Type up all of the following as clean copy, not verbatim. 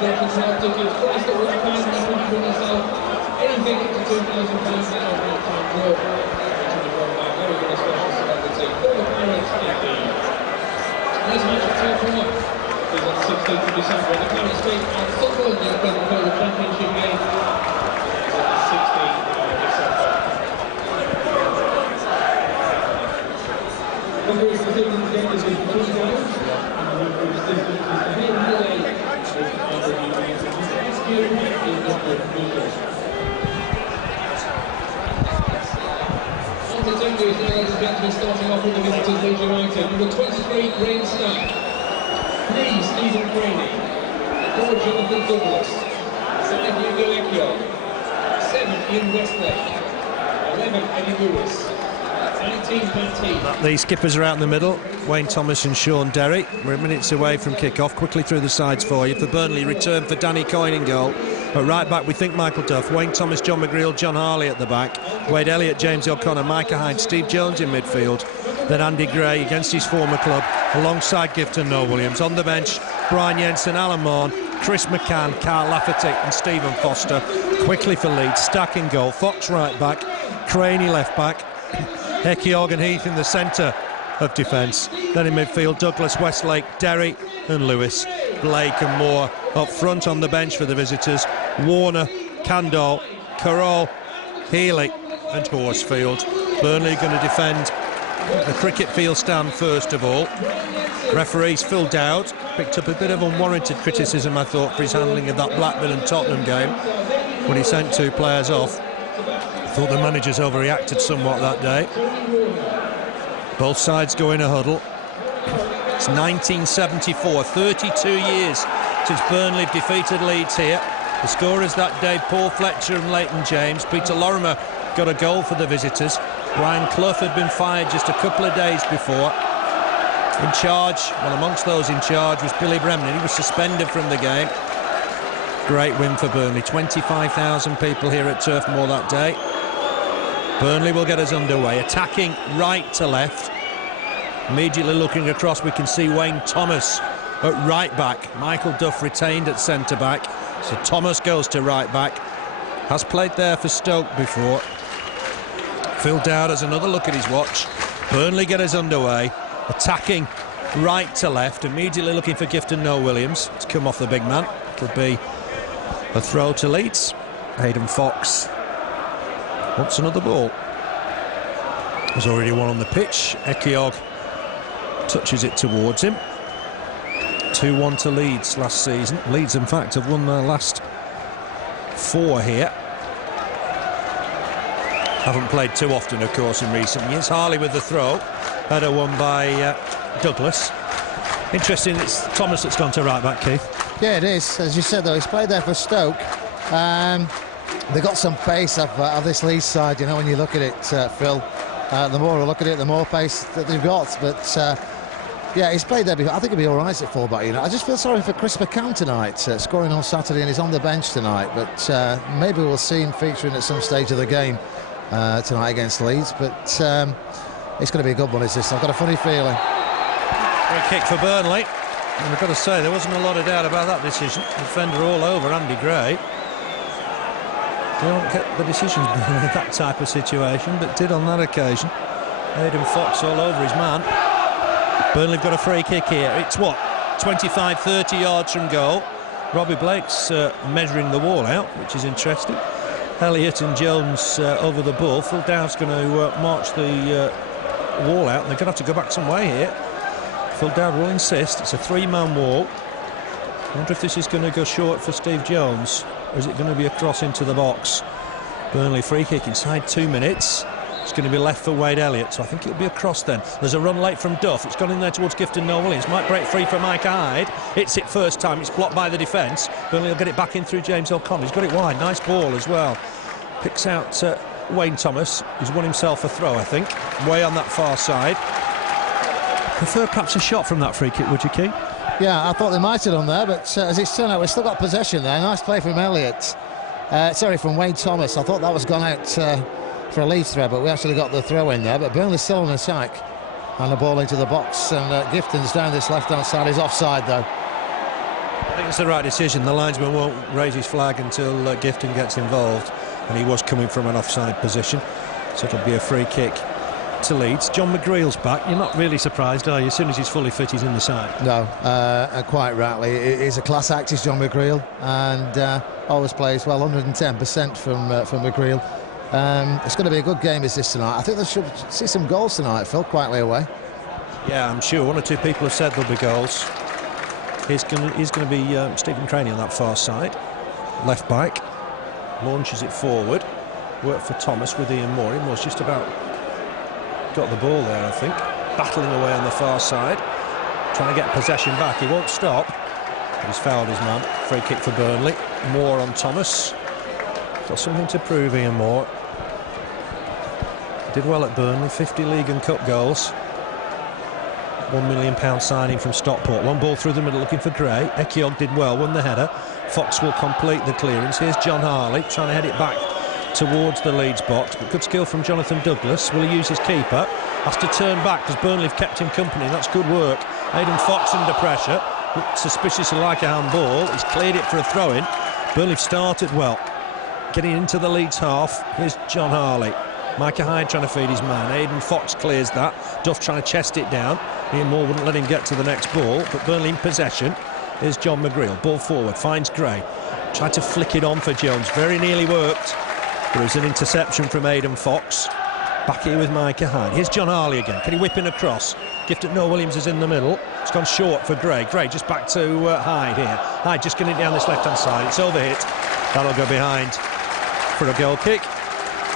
tickets, price that was £1, you can win yourself anything up to £2,000 now for a time draw. Very good special celebrity. For the Pirates, there's a match at Turf Moor. It's on 16th of December. The Pirates take on Sunderland in the Burnley Championship game. It's on the 16th of December. The first decision to get is with David Healy. And the first decision is to David Healy. On the Sundays now, ladies and gentlemen, starting off with the visitors, Leeds United. Number 23, Green Star. 3, Stephen Craney. 4, Jonathan Douglas. 7, Hugo Ekion. 7, Ian Westlake. 11, Eddie Lewis. 19, Matt. The skippers are out in the middle. Wayne Thomas and Sean Derry. We're minutes away from kick-off. Quickly through the sides for you. For Burnley, return for Danny Coyne in goal. At right back, we think Michael Duff. Wayne Thomas, John McGreal, John Harley at the back. Wade Elliott, James O'Connor, Micah Hyde, Steve Jones in midfield. Then Andy Gray against his former club, alongside Gifton Noel Williams. On the bench, Brian Jensen, Alan Morn, Chris McCann, Kyle Lafferty and Stephen Foster. Quickly for Leeds, Stack in goal. Fox right back, Craney left back. Ekiog and Heath in the centre of defence. Then in midfield, Douglas, Westlake, Derry and Lewis. Blake and Moore up front. On the bench for the visitors, Warner, Candle, Carroll, Healy and Horsfield. Burnley going to defend the cricket field stand first of all. Referees Phil Dowd picked up a bit of unwarranted criticism, I thought, for his handling of that Blackburn and Tottenham game when he sent 2 players off. I thought the managers overreacted somewhat that day. Both sides go in a huddle. It's 1974, 32 years since Burnley have defeated Leeds here. The scorers that day, Paul Fletcher and Leighton James. Peter Lorimer got a goal for the visitors. Brian Clough had been fired just a couple of days before. In charge, well, amongst those in charge was Billy Bremner. He was suspended from the game. Great win for Burnley. 25,000 people here at Turf Moor that day. Burnley will get us underway, attacking right to left. Immediately looking across, we can see Wayne Thomas at right back. Michael Duff retained at centre back. So Thomas goes to right back. Has played there for Stoke before. Phil Dowd has another look at his watch. Burnley get us underway, attacking right to left. Immediately looking for Gifton Noel Williams to come off the big man. It'll be a throw to Leeds. Hayden Fox wants another ball. There's already one on the pitch. Ekiog touches it towards him. 2-1 to Leeds last season. Leeds, in fact, have won their last 4 here. Haven't played too often, of course, in recent years. Harley with the throw. Header won by Douglas. Interesting, it's Thomas that's gone to right back, Keith. Yeah, it is. As you said, though, he's played there for Stoke. They've got some pace of this Leeds side, you know, when you look at it, Phil. The more I look at it, the more pace that they've got. But, yeah, he's played there before. I think he'll be all right at full-back, you know. I just feel sorry for Chris McCann tonight, scoring on Saturday, and he's on the bench tonight. But maybe we'll see him featuring at some stage of the game tonight against Leeds. But it's going to be a good one, is this? I've got a funny feeling. Free kick for Burnley. And I've got to say, there wasn't a lot of doubt about that decision. Defender all over Andy Gray. They don't get the decisions in that type of situation, but did on that occasion. Hayden Fox all over his man. Burnley have got a free kick here. It's what, 25-30 yards from goal. Robbie Blake's measuring the wall out, which is interesting. Elliott and Jones over the ball. Phil Dowd's going to march the wall out, and they're going to have to go back some way here. Phil Dowd will insist. It's a 3-man wall. I wonder if this is going to go short for Steve Jones, or is it going to be a cross into the box? Burnley free kick inside 2 minutes. It's going to be left for Wade Elliott, so I think it'll be a cross then. There's a run late from Duff. It's gone in there towards Gifton Noel Williams. Might break free for Micah Hyde. Hits it first time. It's blocked by the defence. Burnley will get it back in through James O'Connor. He's got it wide. Nice ball as well. Picks out Wayne Thomas. He's won himself a throw, I think. Way on that far side. Prefer perhaps a shot from that free kick, would you, Keith? Yeah, I thought they might have done there, but as it's turned out, we've still got possession there. Nice play from Elliott. Sorry, from Wayne Thomas. I thought that was gone out for a Leeds throw, but we actually got the throw in there. But Burnley's still on attack, and the ball into the box, and Gifton's down this left-hand side. He's offside, though. I think it's the right decision. The linesman won't raise his flag until Gifton gets involved, and he was coming from an offside position, so it'll be a free kick to Leeds. John McGreal's back. You're not really surprised, are you? As soon as he's fully fit, he's in the side. No, quite rightly. He's a class act, is John McGreal, and always plays well, 110% from McGreal. It's going to be a good game, is this tonight? I think they should see some goals tonight, Phil, quietly away. Yeah, I'm sure. One or two people have said there'll be goals. He's going to be Stephen Craney on that far side. Left back. Launches it forward. Work for Thomas with Ian Moore. Ian Moore's just about got the ball there, I think. Battling away on the far side. Trying to get possession back. He won't stop. But he's fouled his man. Free kick for Burnley. Moore on Thomas. Got something to prove, Ian Moore. Did well at Burnley. 50 league and cup goals. £1 million signing from Stockport. One ball through the middle looking for Gray. Ekiog did well, won the header. Fox will complete the clearance. Here's John Harley trying to head it back towards the Leeds box, but good skill from Jonathan Douglas. Will he use his keeper? Has to turn back because Burnley have kept him company. That's good work. Aidan Fox under pressure. Looked suspiciously like a handball. He's cleared it for a throw-in. Burnley have started well. Getting into the Leeds half. Here's John Harley. Micah Hyde trying to feed his man. Aidan Fox clears that. Duff trying to chest it down. Ian Moore wouldn't let him get to the next ball, but Burnley in possession. Here's John McGreal. Ball forward. Finds Gray. Tried to flick it on for Jones. Very nearly worked. There is an interception from Aidan Fox. Back here with Micah Hyde. Here's John Harley again. Can he whip in a cross? Gifted Noah Williams is in the middle. It's gone short for Gray. Gray just back to Hyde here. Hyde just getting it down this left-hand side. It's overhit. That'll go behind for a goal kick.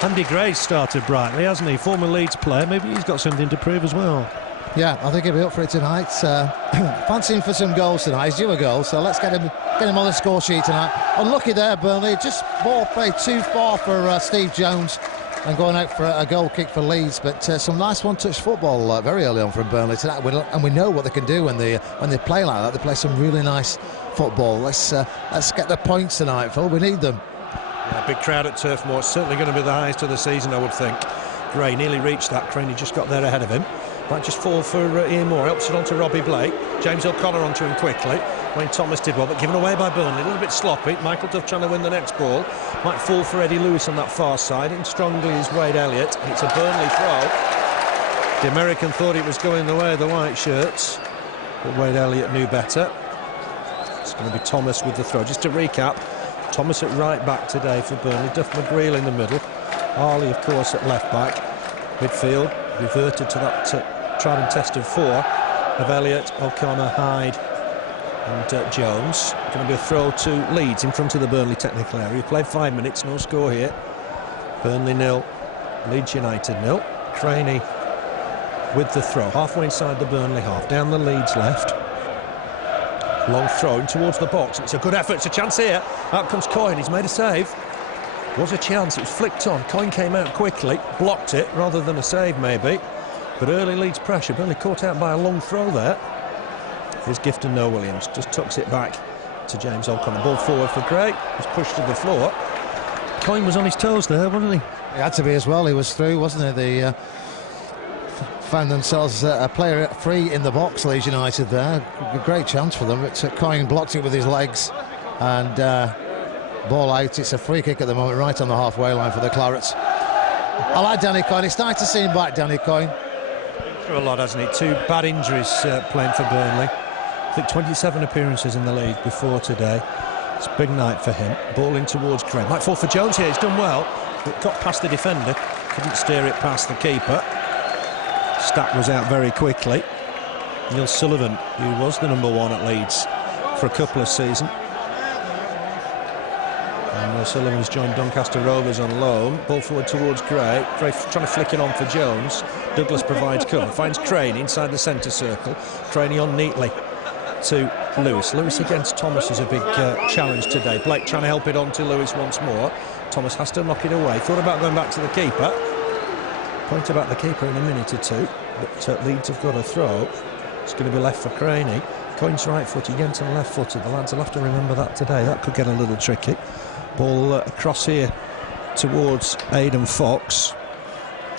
Andy Gray's started brightly, hasn't he? Former Leeds player. Maybe he's got something to prove as well. Yeah, I think he'll be up for it tonight. Fancying for some goals tonight. He's due a goal, so let's get him on the score sheet tonight. Unlucky there, Burnley. Just ball played too far for Steve Jones and going out for a goal kick for Leeds. But some nice one-touch football very early on from Burnley tonight. And we know what they can do when they play like that. They play some really nice football. Let's get the points tonight, Phil. We need them. Yeah, big crowd at Turf Moor. Certainly going to be the highest of the season, I would think. Gray nearly reached that. Craney just got there ahead of him. Might just fall for Ian Moore. Helps it on to Robbie Blake. James O'Connor onto him quickly. Wayne Thomas did well, but given away by Burnley. A little bit sloppy. Michael Duff trying to win the next ball. Might fall for Eddie Lewis on that far side. In strongly is Wade Elliott. It's a Burnley throw. The American thought it was going the way of the white shirts, but Wade Elliott knew better. It's going to be Thomas with the throw. Just to recap, Thomas at right back today for Burnley. Duff McGreal in the middle. Harley, of course, at left back. Midfield reverted to that tried and tested four of Elliott, O'Connor, Hyde and Jones. Going to be a throw to Leeds in front of the Burnley technical area. Played 5 minutes, no score here. Burnley 0, Leeds United 0. Craney with the throw, halfway inside the Burnley half, down the Leeds left. Long throw in towards the box. It's a good effort. It's a chance here. Out comes Coyne. He's made a save. Was a chance. It was flicked on. Coyne came out quickly, blocked it rather than a save maybe. But early Leeds pressure. Burnley caught out by a long throw there. Here's Gifton Noah Williams. Just tucks it back to James O'Connor. Ball forward for Gray. He's pushed to the floor. Coyne was on his toes there, wasn't he? He had to be as well. He was through, wasn't he? They found themselves a player free in the box, Leeds United there. A great chance for them. But Coyne blocked it with his legs. And ball out. It's a free kick at the moment, right on the halfway line for the Clarets. I like Danny Coyne. It's nice to see him back, Danny Coyne. Through a lot, hasn't he? 2 bad injuries playing for Burnley. I think 27 appearances in the league before today. It's a big night for him. Ball in towards Gray. Might fall for Jones here. He's done well. But got past the defender. Couldn't steer it past the keeper. Stack was out very quickly. Neil Sullivan, who was the number 1 at Leeds for a couple of seasons. And Sullivan's joined Doncaster Rovers on loan. Ball forward towards Gray. Gray trying to flick it on for Jones. Douglas provides cover. Finds Craney inside the centre circle. Craney on neatly to Lewis. Lewis against Thomas is a big challenge today. Blake trying to help it on to Lewis once more. Thomas has to knock it away. Thought about going back to the keeper. Point about the keeper in a minute or two. But Leeds have got a throw. It's going to be left for Craney. Coyne's right-footed, Jensen left-footed. The lads will have to remember that today. That could get a little tricky. Ball across here towards Aidan Fox.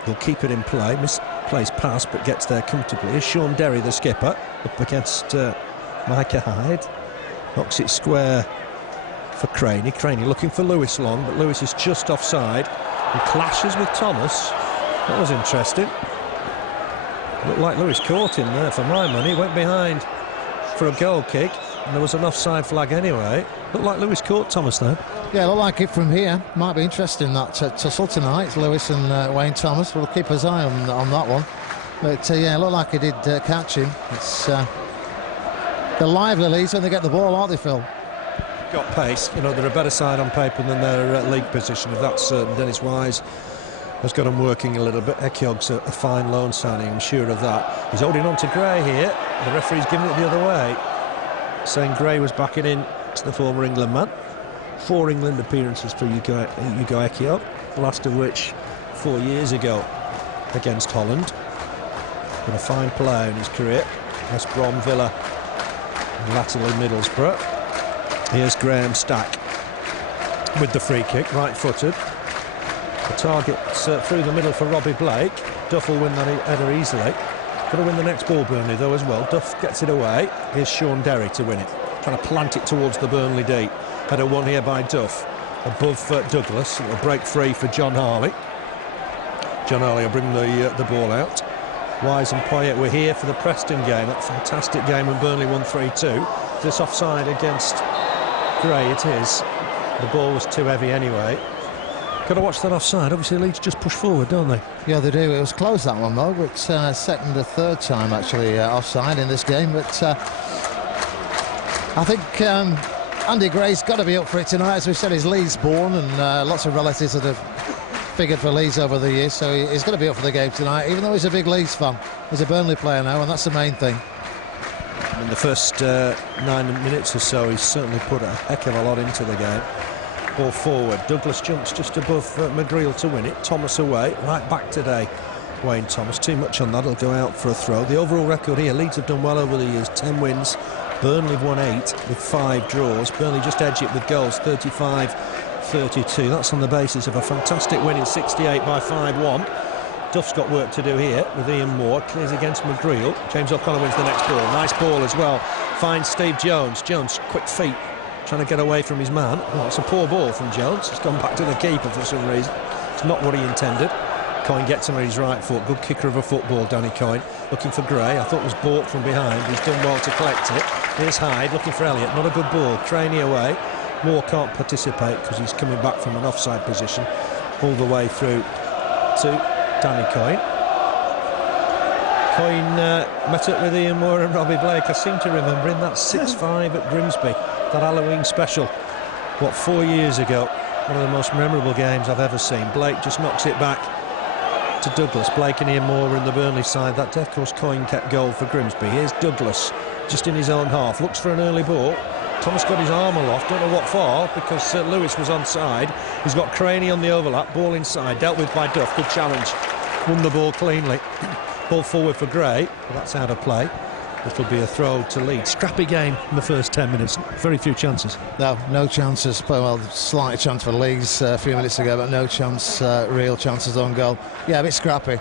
He'll keep it in play. Misplays pass, but gets there comfortably. Here's Sean Derry, the skipper, up against Micah Hyde. Knocks it square for Craney. Craney looking for Lewis long, but Lewis is just offside. He clashes with Thomas. That was interesting. Looked like Lewis caught him there for my money. Went behind for a goal kick, and there was an offside flag anyway. Looked like Lewis caught Thomas there. Yeah, look like it from here. Might be interesting, that tussle tonight. It's Lewis and Wayne Thomas. We'll keep his eye on that one. But yeah, looked like he did catch him. It's they're lively, Leeds, when they get the ball, aren't they, Phil? Got pace. You know, they're a better side on paper than their league position, if that's certain. Dennis Wise has got them working a little bit. Ekyog's a fine loan signing, I'm sure of that. He's holding on to Gray here. The referee's giving it the other way, saying Gray was backing in to the former England man. 4 England appearances for Ugo Ekyog, the last of which 4 years ago against Holland. Been a fine player in his career. West Brom, Villa, and latterly Middlesbrough. Here's Graham Stack with the free kick, right-footed. The target through the middle for Robbie Blake. Duff will win that header easily. Got to win the next ball, Burnley, though, as well. Duff gets it away. Here's Sean Derry to win it. Trying to plant it towards the Burnley D. Header won here by Duff. Above Douglas. It'll break free for John Harley. John Harley will bring the ball out. Wise and Poyet were here for the Preston game. That fantastic game when Burnley won 3-2. This offside against Gray, it is. The ball was too heavy anyway. Got to watch that offside. Obviously, Leeds just push forward, don't they? Yeah, they do. It was close, that one, though. But second or third time, actually, offside in this game. But I think Andy Gray's got to be up for it tonight. As we said, he's Leeds born, and lots of relatives that have figured for Leeds over the years. So he's got to be up for the game tonight, even though he's a big Leeds fan. He's a Burnley player now, and that's the main thing. In the first 9 minutes or so, he's certainly put a heck of a lot into the game. Ball forward. Douglas jumps just above McGreal to win it. Thomas away. Right back today, Wayne Thomas. Too much on that. He'll go out for a throw. The overall record here, Leeds have done well over the years. 10 wins. Burnley have won 8 with 5 draws. Burnley just edge it with goals, 35-32. That's on the basis of a fantastic win in 68 by 5-1. Duff's got work to do here with Ian Moore. Clears against McGreal. James O'Connor wins the next ball. Nice ball as well. Finds Steve Jones. Jones, quick feet, trying to get away from his man. Well, it's a poor ball from Jones. It's gone back to the keeper for some reason. It's not what he intended. Coyne gets him with his right foot. Good kicker of a football, Danny Coyne. Looking for Gray. I thought it was bought from behind. He's done well to collect it. Here's Hyde looking for Elliott. Not a good ball. Craney away. Moore can't participate because he's coming back from an offside position all the way through to Danny Coyne. Coyne met up with Ian Moore and Robbie Blake. I seem to remember in that 6-5 at Grimsby, that Halloween special, 4 years ago. One of the most memorable games I've ever seen. Blake just knocks it back to Douglas. Blake and Ian Moore were in the Burnley side. That day, of course, Coyne kept goal for Grimsby. Here's Douglas, just in his own half. Looks for an early ball. Thomas got his arm aloft, don't know what for, because Lewis was onside. He's got Craney on the overlap, ball inside, dealt with by Duff. Good challenge. Won the ball cleanly. Ball forward for Gray, but that's out of play. This will be a throw to Leeds. Scrappy game in the first 10 minutes. Very few chances. No chances. Well, slight chance for Leeds a few minutes ago, but no chance, real chances on goal. Yeah, a bit scrappy.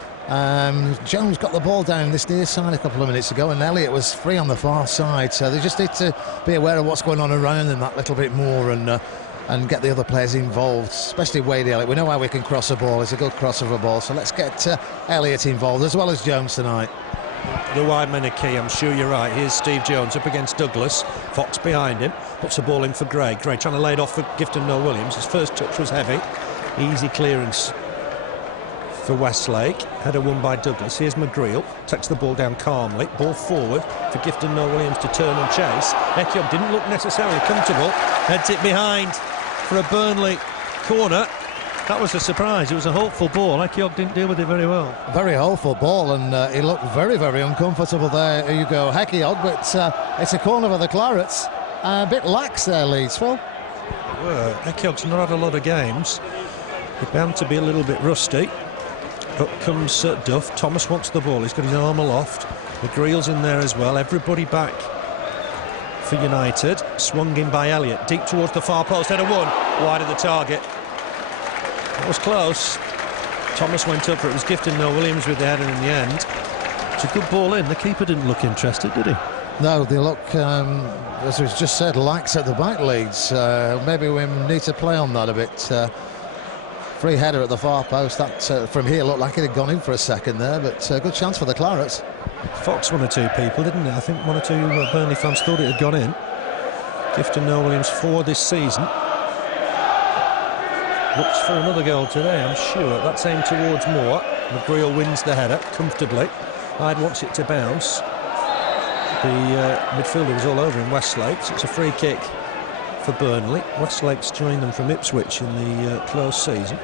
Jones got the ball down this near side a couple of minutes ago, and Elliott was free on the far side. So they just need to be aware of what's going on around them that little bit more, and get the other players involved, especially Wade Elliott. We know how we can cross a ball. It's a good cross of a ball. So let's get Elliott involved as well as Jones tonight. The wide men are key, I'm sure you're right. Here's Steve Jones up against Douglas. Fox behind him, puts the ball in for Gray. Gray trying to lay it off for Gifton Noel-Williams. His first touch was heavy. Easy clearance for Westlake. Header won by Douglas. Here's McGreal, takes the ball down calmly. Ball forward for Gifton Noel-Williams to turn and chase. Ekyog didn't look necessarily comfortable. Heads it behind for a Burnley corner. That was a surprise. It was a hopeful ball. Ekyog didn't deal with it very well. Very hopeful ball, and he looked very, very uncomfortable there. You go, Ekyog, but it's a corner for the Clarets. A bit lax there, Leeds, Phil. Ekyog's not had a lot of games. He's bound to be a little bit rusty. Up comes Duff. Thomas wants the ball. He's got his arm aloft. McGreal's in there as well. Everybody back for United. Swung in by Elliott. Deep towards the far post. Header won. Wide of the target. That was close. Thomas went up for it. It was Gifton Noel-Williams with the header in the end. It's a good ball in. The keeper didn't look interested, did he? No, they look, as we've just said, lax at the back, Leeds. Maybe we need to play on that a bit. Free header at the far post. That from here looked like it had gone in for a second there, but good chance for the Clarets. Fox one or two people, didn't it? I think one or two Burnley fans thought it had gone in. Gifton Noel-Williams 4 this season. Looks for another goal today, I'm sure. That's aimed towards Moore. McGreal wins the header comfortably. Hyde wants it to bounce. The midfielder was all over in Westlake, so it's a free kick for Burnley. Westlake's joined them from Ipswich in the close season.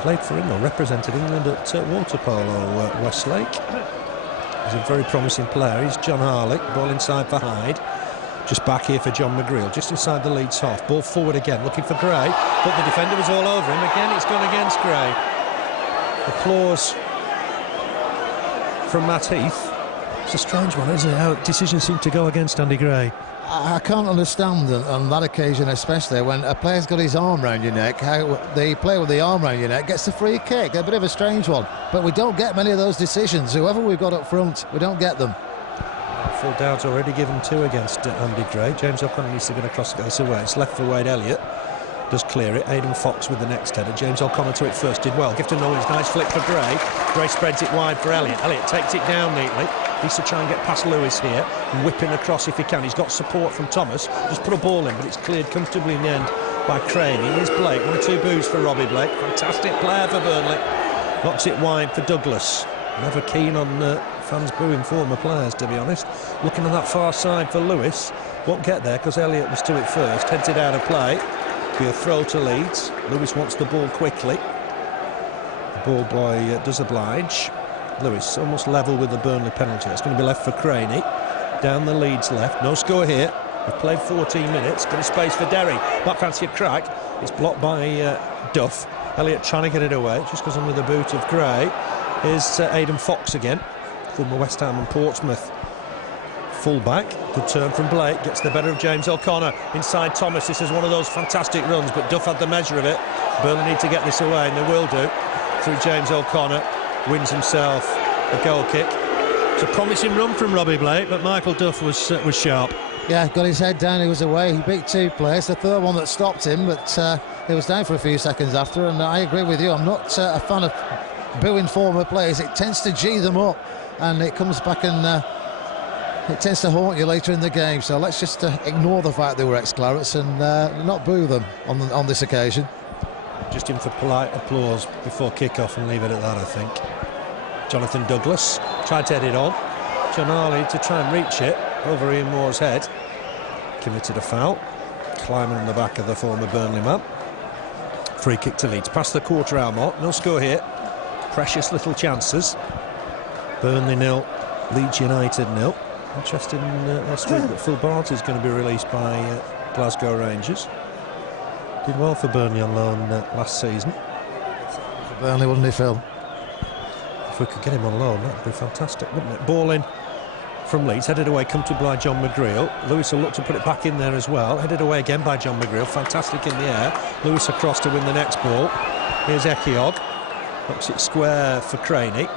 Played for England, represented England at water polo, Westlake. He's a very promising player. He's John Harley, ball inside for Hyde. Just back here for John McGreal, just inside the Leeds half. Ball forward again, looking for Gray, but the defender was all over him. Again, it's gone against Gray. Applause from Matt Heath. It's a strange one, isn't it? How decisions seem to go against Andy Gray. I can't understand on that occasion, especially when a player's got his arm round your neck, how the player with the arm round your neck gets the free kick. A bit of a strange one, but we don't get many of those decisions. Whoever we've got up front, we don't get them. Full Dowd's already given 2 against Andy Gray. James O'Connor needs to get across this away. It's left for Wade Elliott. Does clear it. Aidan Fox with the next header. James O'Connor to it first. Did well. Gifton Nolan's nice flick for Gray. Gray spreads it wide for Elliott. Elliott takes it down neatly. Needs to try and get past Lewis here. Whipping across if he can. He's got support from Thomas. Just put a ball in, but it's cleared comfortably in the end by Crane. Here's Blake. 1 or 2 boos for Robbie Blake. Fantastic player for Burnley. Knocks it wide for Douglas. Never keen on fans booing former players, to be honest. Looking on that far side for Lewis. Won't get there because Elliott was to it first. Heads it out of play. Be a throw to Leeds. Lewis wants the ball quickly. The ball boy does oblige. Lewis almost level with the Burnley penalty. It's going to be left for Craney. Down the Leeds left. No score here. We've played 14 minutes. Bit of space for Derry. Might fancy a crack. It's blocked by Duff. Elliott trying to get it away. Just goes under the boot of Gray. Here's Aidan Fox again. Former West Ham and Portsmouth full-back. Good turn from Blake. Gets the better of James O'Connor. Inside Thomas. This is one of those fantastic runs, but Duff had the measure of it. Burnley need to get this away, and they will do. Through James O'Connor. Wins himself a goal kick. It's a promising run from Robbie Blake, but Michael Duff was sharp. Yeah, got his head down, he was away. He beat 2 players. The third one that stopped him, but he was down for a few seconds after, and I agree with you. I'm not a fan of booing former players. It tends to G them up, and it comes back and it tends to haunt you later in the game. So let's just ignore the fact they were ex-Clarets and not boo them on this occasion. Just in for polite applause before kick-off and leave it at that, I think. Jonathan Douglas tried to head it on. John Harley to try and reach it over Ian Moore's head. Committed a foul. Climbing on the back of the former Burnley man. Free kick to Leeds. Past the quarter-hour mark. No score here. Precious little chances. Burnley 0, Leeds United 0. Interesting last week that Phil Barnes is going to be released by Glasgow Rangers. Did well for Burnley on loan last season. For Burnley, wouldn't he, Phil? If we could get him on loan, that would be fantastic, wouldn't it? Ball in from Leeds, headed away, comfortably by John McGreal. Lewis will look to put it back in there as well. Headed away again by John McGreal. Fantastic in the air. Lewis across to win the next ball. Here's Ekiog. Knocks it square for Craney.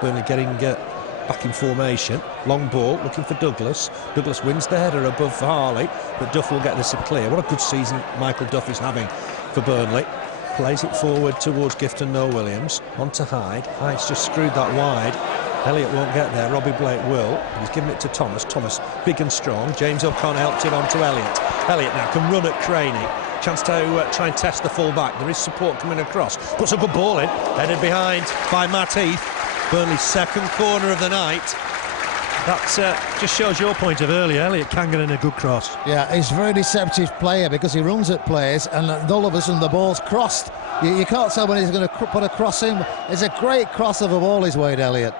Burnley getting back in formation. Long ball, looking for Douglas. Douglas wins the header above Harley, but Duff will get this clear. What a good season Michael Duff is having for Burnley. Plays it forward towards Gifton Noel-Williams. On to Hyde. Hyde's just screwed that wide. Elliott won't get there. Robbie Blake will. He's given it to Thomas. Thomas, big and strong. James O'Connor helped it on to Elliott. Elliott now can run at Craney. Chance to try and test the full-back. There is support coming across. Puts a good ball in. Headed behind by Matt Heath. Burnley's second corner of the night. That just shows your point of earlier. Elliott can get in a good cross. Yeah, he's a very deceptive player because he runs at players and all of a sudden the ball's crossed. You can't tell when he's going to put a cross in. It's a great cross of a ball, is Wade Elliott.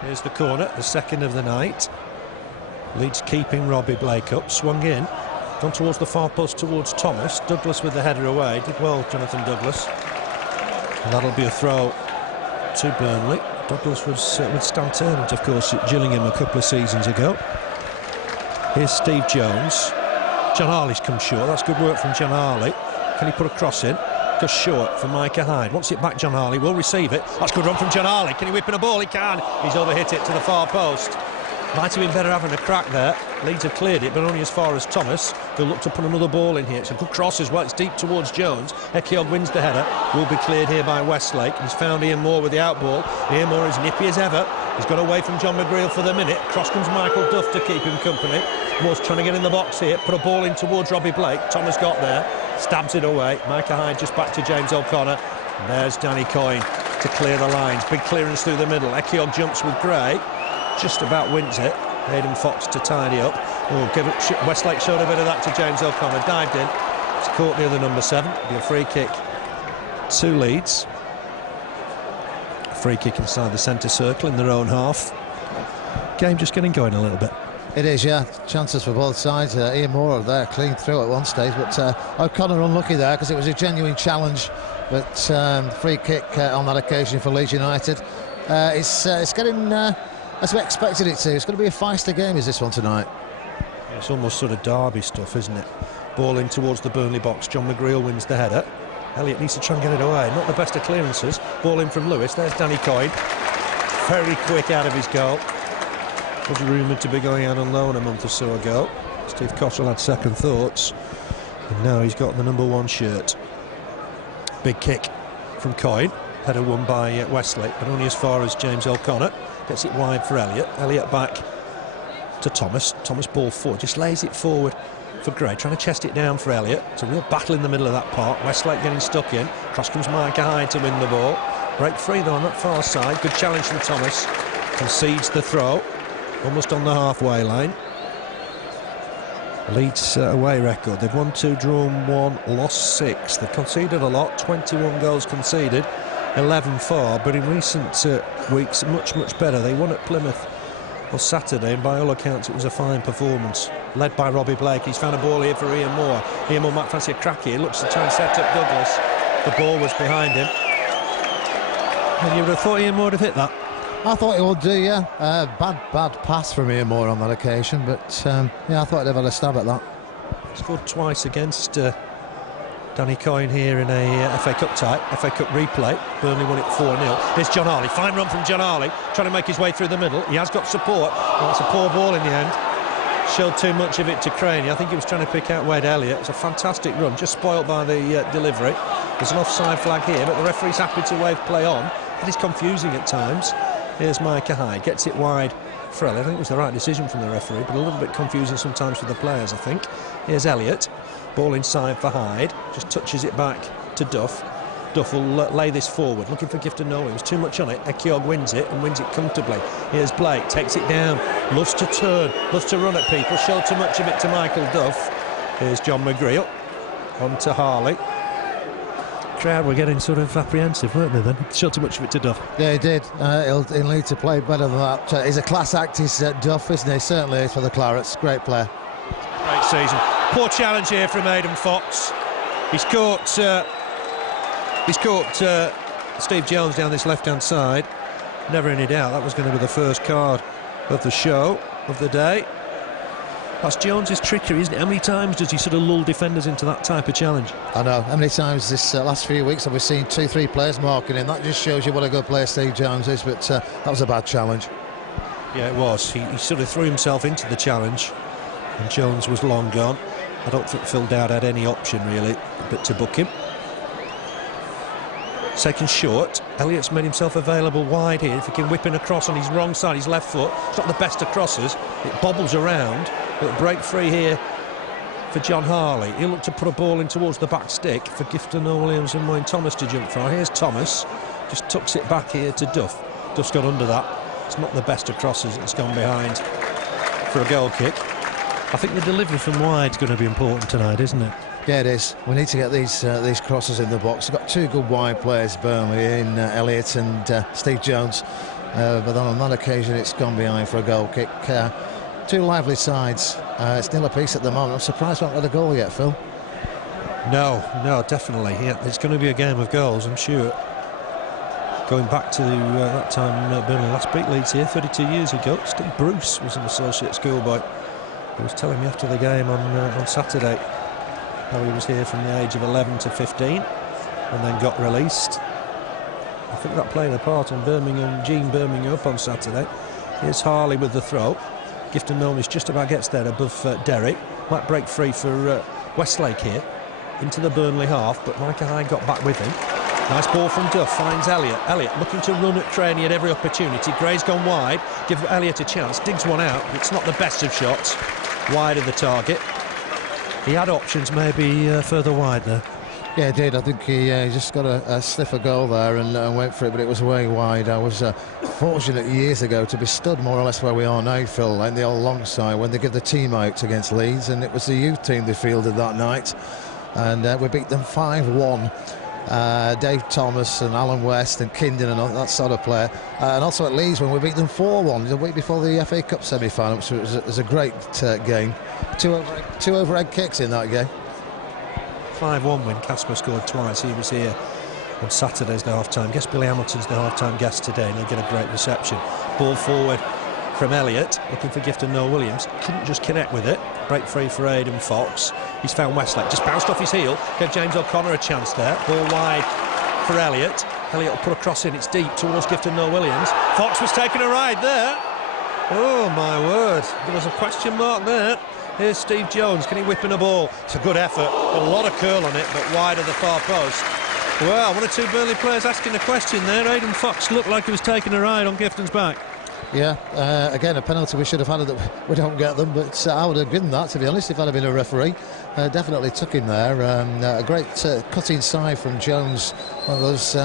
Here's the corner, the second of the night. Leeds keeping Robbie Blake up, swung in. Gone towards the far post towards Thomas. Douglas with the header away. Did well, Jonathan Douglas. And that'll be a throw to Burnley. Douglas was with Stan Turnant, of course, at Gillingham a couple of seasons ago. Here's Steve Jones. John Harley's come short. That's good work from John Harley. Can he put a cross in? Just short for Micah Hyde. Wants it back, John Harley. Will receive it. That's good run from John Harley. Can he whip in a ball? He can. He's overhit it to the far post. Might have been better having a crack there. Leeds have cleared it, but only as far as Thomas. They'll look to put another ball in here. It's a good cross as well. It's deep towards Jones. Ekiog wins the header. Will be cleared here by Westlake. He's found Ian Moore with the out ball. Ian Moore is nippy as ever. He's got away from John McGreal for the minute. Cross comes Michael Duff to keep him company. Moore's trying to get in the box here. Put a ball in towards Robbie Blake. Thomas got there. Stabs it away. Micah Hyde just back to James O'Connor. And there's Danny Coyne to clear the lines. Big clearance through the middle. Ekiog jumps with Gray. Just about wins it. Aidan Fox to tidy up. Oh, Westlake showed a bit of that to James O'Connor. Dived in. It's caught near the number 7. It'll be a free kick to Leeds. A free kick inside the centre circle in their own half. Game just getting going a little bit. It is, yeah. Chances for both sides. Ian Moore there clean through at one stage, but O'Connor unlucky there because it was a genuine challenge. But free kick on that occasion for Leeds United. It's getting as we expected it to. It's going to be a feisty game, is this one tonight? It's almost sort of derby stuff, isn't it? Ball in towards the Burnley box. John McGreal wins the header. Elliott needs to try and get it away. Not the best of clearances. Ball in from Lewis. There's Danny Coyne. Very quick out of his goal. Was rumoured to be going out on loan a month or so ago. Steve Cotterill had second thoughts. And now he's got the number 1 shirt. Big kick from Coyne. Header won by Westlake, but only as far as James O'Connor. Gets it wide for Elliott. Elliott back to Thomas. Thomas ball forward. Just lays it forward for Gray. Trying to chest it down for Elliott. It's a real battle in the middle of that park. Westlake getting stuck in. Cross comes Micah Hyde to win the ball. Break free though on that far side. Good challenge from Thomas. Concedes the throw. Almost on the halfway line. Leeds away record. They've won 2, drawn 1, lost 6. They've conceded a lot. 21 goals conceded. 11 for, but in recent weeks much better. They won at Plymouth on Saturday, and by all accounts it was a fine performance, led by Robbie Blake. He's found a ball here for Ian Moore. Ian Moore might fancy a crack here. Looks to try and set up Douglas. The ball was behind him, and you would have thought Ian Moore would have hit that. I thought he would do, yeah. Bad pass from Ian Moore on that occasion, but yeah, I thought he'd have had a stab at that. Scored twice against Danny Coyne here in a FA Cup tie, FA Cup replay. Burnley won it 4-0. Here's John Harley. Fine run from John Harley, trying to make his way through the middle. He has got support. Well, that's a poor ball in the end. Showed too much of it to Craney. I think he was trying to pick out Wade Elliott. It's a fantastic run, just spoilt by the delivery. There's an offside flag here, but the referee's happy to wave play on. It is confusing at times. Here's Micah Hyde. Gets it wide for Elliott. I think it was the right decision from the referee, but a little bit confusing sometimes for the players, I think. Here's Elliott. Ball inside for Hyde. Just touches it back to Duff. Duff will lay this forward, looking for Gift of Nolan. It was too much on it. Ekiog wins it and wins it comfortably. Here's Blake, takes it down, loves to turn, loves to run at people, showed too much of it to Michael Duff. Here's John McGreal, on to Harley. Crowd were getting sort of apprehensive, weren't they then? Showed too much of it to Duff. Yeah, he did. He'll need to play better than that. He's a class act, he's Duff, isn't he? Certainly is for the Clarets. Great player. Great season. Poor challenge here from Aidan Fox. He's caught Steve Jones down this left-hand side. Never any doubt that was going to be the first card of the show, of the day. That's Jones's trickery, isn't it? How many times does he sort of lull defenders into that type of challenge? I know. How many times this last few weeks have we seen 2-3 players marking him? That just shows you what a good player Steve Jones is, but that was a bad challenge. Yeah, it was. He sort of threw himself into the challenge, and Jones was long gone. I don't think Phil Dowd had any option, really, but to book him. Second short. Elliott's made himself available wide here. If he can whip in across on his wrong side, his left foot, it's not the best of crosses. It bobbles around. But break free here for John Harley. He'll look to put a ball in towards the back stick for Gifton Williams and Wayne Thomas to jump for. Here's Thomas. Just tucks it back here to Duff. Duff's got under that. It's not the best of crosses. It's gone behind for a goal kick. I think the delivery from wide is going to be important tonight, isn't it? Yeah, it is. We need to get these crosses in the box. We've got 2 good wide players, Burnley, in Elliott and Steve Jones. But then on that occasion, it's gone behind for a goal kick. 2 lively sides. It's nil apiece at the moment. I'm surprised we haven't had a goal yet, Phil. No, definitely. Yeah, it's going to be a game of goals, I'm sure. Going back to that time Burnley last beat Leeds here 32 years ago. Steve Bruce was an associate schoolboy. He was telling me after the game on Saturday how he was here from the age of 11 to 15 and then got released. I think that played a part in Gene Birmingham up on Saturday. Here's Harley with the throw. Gifton Knowles just about gets there above Derry. Might break free for Westlake here. Into the Burnley half, but Micah Hyde got back with him. Nice ball from Duff, finds Elliott. Elliott looking to run at Craney at every opportunity. Gray's gone wide, give Elliott a chance, digs one out. It's not the best of shots, wide of the target. He had options maybe further wide there. Yeah, he did. I think he just got a stiffer goal there and went for it, but it was way wide. I was fortunate years ago to be stood more or less where we are now, Phil, in the old long side when they give the team out against Leeds, and it was the youth team they fielded that night, and we beat them 5-1. Dave Thomas and Alan West and Kindon and all that sort of player, and also at Leeds when we beat them 4-1 the week before the FA Cup semi-final, which was a great game. Two overhead kicks in that game. 5-1 when Casper scored twice. He was here on Saturday's the half-time guest. Billy Hamilton's the half-time guest today, and he'll get a great reception. Ball forward from Elliott, looking for Gifton Noel Williams. Couldn't just connect with it. Break free for Aidan Fox. He's found Westlake. Just bounced off his heel. Gave James O'Connor a chance there. Ball wide for Elliott. Elliott will put a cross in. It's deep towards Gifton Noel Williams. Fox was taking a ride there. Oh, my word. There was a question mark there. Here's Steve Jones. Can he whip in a ball? It's a good effort. A lot of curl on it, but wide of the far post. Well, one or two Burnley players asking a question there. Aidan Fox looked like he was taking a ride on Gifton's back. Yeah, again, a penalty we should have had that we don't get them, but I would have given that, to be honest, if I'd have been a referee. Definitely took him there. A great cutting side from Jones. One of those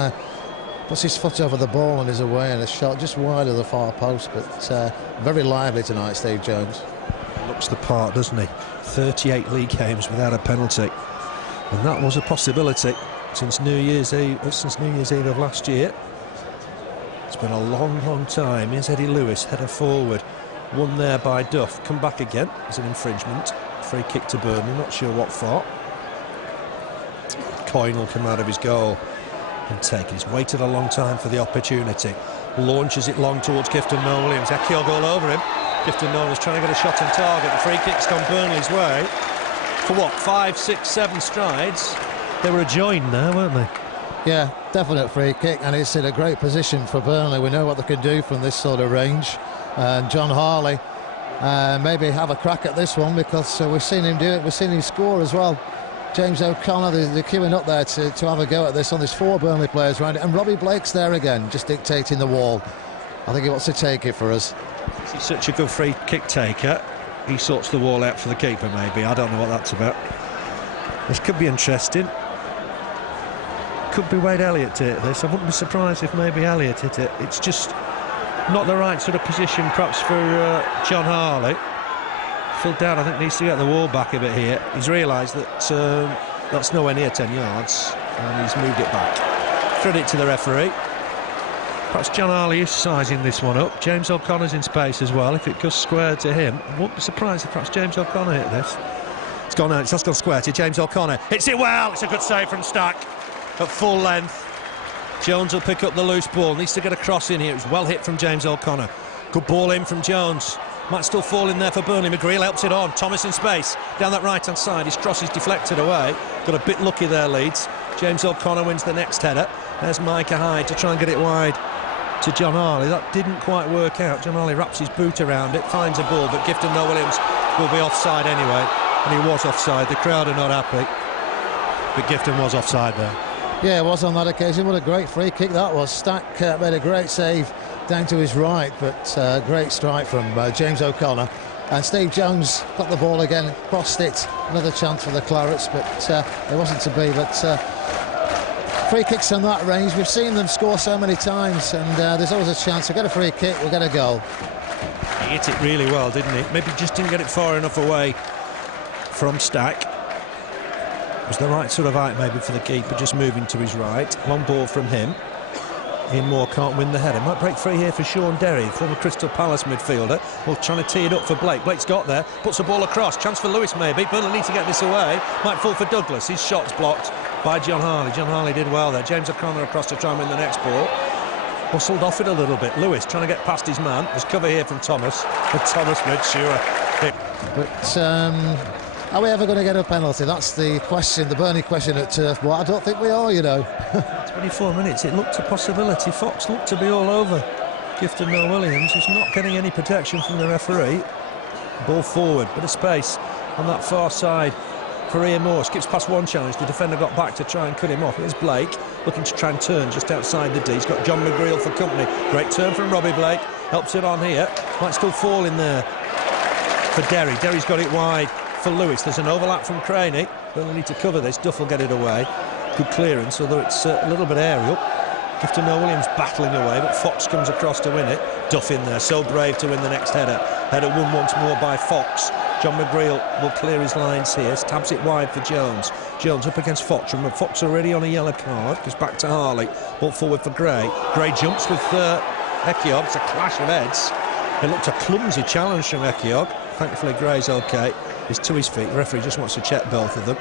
puts his foot over the ball and is away, and a shot just wide of the far post, but very lively tonight, Steve Jones. Looks the part, doesn't he? 38 league games without a penalty, and that was a possibility since New Year's Eve of last year. It's been a long time. Here's Eddie Lewis, header forward, won there by Duff. Come back again as an infringement. Free kick to Burnley, not sure what for. Coyne will come out of his goal and take it. He's waited a long time for the opportunity. Launches it long towards Gifton Noel Williams. Ekiog all over him. Gifton Noel is trying to get a shot on target. The free kick's gone Burnley's way. For what, 5, 6, 7 strides? They were adjoined there, weren't they? Yeah, definite free kick, and it's in a great position for Burnley. We know what they can do from this sort of range, and John Harley maybe have a crack at this one, because we've seen him do it, we've seen him score as well. James O'Connor, they're queuing up there to have a go at this. On there's 4 Burnley players around it, and Robbie Blake's there again, just dictating the wall. I think he wants to take it for us. He's such a good free kick taker. He sorts the wall out for the keeper, maybe. I don't know what that's about. This could be interesting. Could be Wade Elliott to hit this. I wouldn't be surprised if maybe Elliott hit it. It's just not the right sort of position perhaps for John Harley. Phil Dowd, I think, needs to get the wall back a bit here. He's realised that that's nowhere near 10 yards, and he's moved it back. Credit to the referee. Perhaps John Harley is sizing this one up. James O'Connor's in space as well. If it goes square to him, I won't be surprised if perhaps James O'Connor hit this. It's gone out. It's just gone square to James O'Connor. Hits it well. It's a good save from Stack. At full length, Jones will pick up the loose ball. Needs to get a cross in here. It was well hit from James O'Connor. Good ball in from Jones. Might still fall in there for Burnley. McGreal helps it on. Thomas in space down that right hand side. His cross is deflected away. Got a bit lucky there, Leeds. James O'Connor wins the next header. There's Micah Hyde to try and get it wide to John Harley. That didn't quite work out. John Harley wraps his boot around it, finds a ball, but Gifton Noel Williams will be offside anyway, and he was offside. The crowd are not happy, but Gifton was offside there. Yeah, it was on that occasion. What a great free kick that was. Stack made a great save down to his right, but great strike from James O'Connor. And Steve Jones got the ball again, crossed it. Another chance for the Clarets, but it wasn't to be. But free kicks on that range, we've seen them score so many times, and there's always a chance. We'll get a free kick, we'll get a goal. He hit it really well, didn't he? Maybe just didn't get it far enough away from Stack. Was the right sort of height maybe for the keeper, just moving to his right. Long ball from him. Ian Moore can't win the header. Might break free here for Sean Derry, former Crystal Palace midfielder. Well, trying to tee it up for Blake. Blake's got there, puts the ball across. Chance for Lewis maybe. Burnley need to get this away. Might fall for Douglas. His shot's blocked by John Harley. John Harley did well there. James O'Connor across to try and win the next ball. Hustled off it a little bit. Lewis trying to get past his man. There's cover here from Thomas. But Thomas made sure. But are we ever going to get a penalty? That's the question, the burning question at Turf Moor. I don't think we are, you know. 24 minutes, it looked a possibility. Fox looked to be all over Gifton Noel Williams. He's not getting any protection from the referee. Ball forward, bit of space on that far side for Ian Moore. Skips past one challenge, the defender got back to try and cut him off. Here's Blake, looking to try and turn just outside the D. He's got John McGreal for company. Great turn from Robbie Blake, helps it on here. Might still fall in there for Derry. Derry's got it wide for Lewis. There's an overlap from Craney. They'll need to cover this. Duff will get it away. Good clearance, although it's a little bit aerial. Gifton Williams battling away, but Fox comes across to win it. Duff in there, so brave to win the next header. Header won once more by Fox. John McGreal will clear his lines here, stabs it wide for Jones. Jones up against Fox. Remember, Fox already on a yellow card. Goes back to Harley. Ball forward for Gray. Gray jumps with Ekiog. It's a clash of heads. It looked a clumsy challenge from Ekiog. Thankfully, Gray's okay. He's to his feet. The referee just wants to check both of them.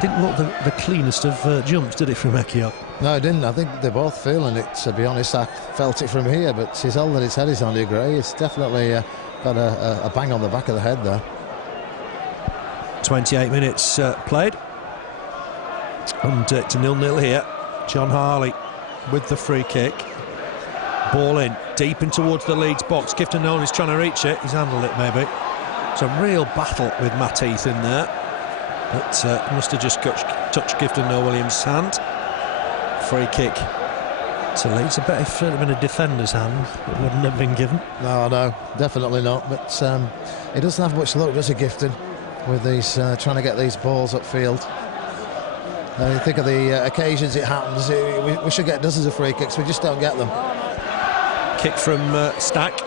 Didn't look the cleanest of jumps, did it, from Ekiog? No, it didn't. I think they're both feeling it, to be honest. I felt it from here, but he's holding his head, is Andy Gray. It's definitely got a bang on the back of the head there. 28 minutes played. And it's 0-0 here. John Harley with the free kick. Ball in, deep in towards the Leeds box. Gifton Nolan is trying to reach it. He's handled it, maybe. It's a real battle with Matt Heath in there. But must have just touched Gifton Williams' hand. Free kick to Leeds. I bet if it had been a defender's hand, it wouldn't have been given. No, definitely not. But he doesn't have much luck, does he, Gifton, with these trying to get these balls upfield. You think of the occasions it happens. We should get dozens of free kicks. We just don't get them. Kick from Stack.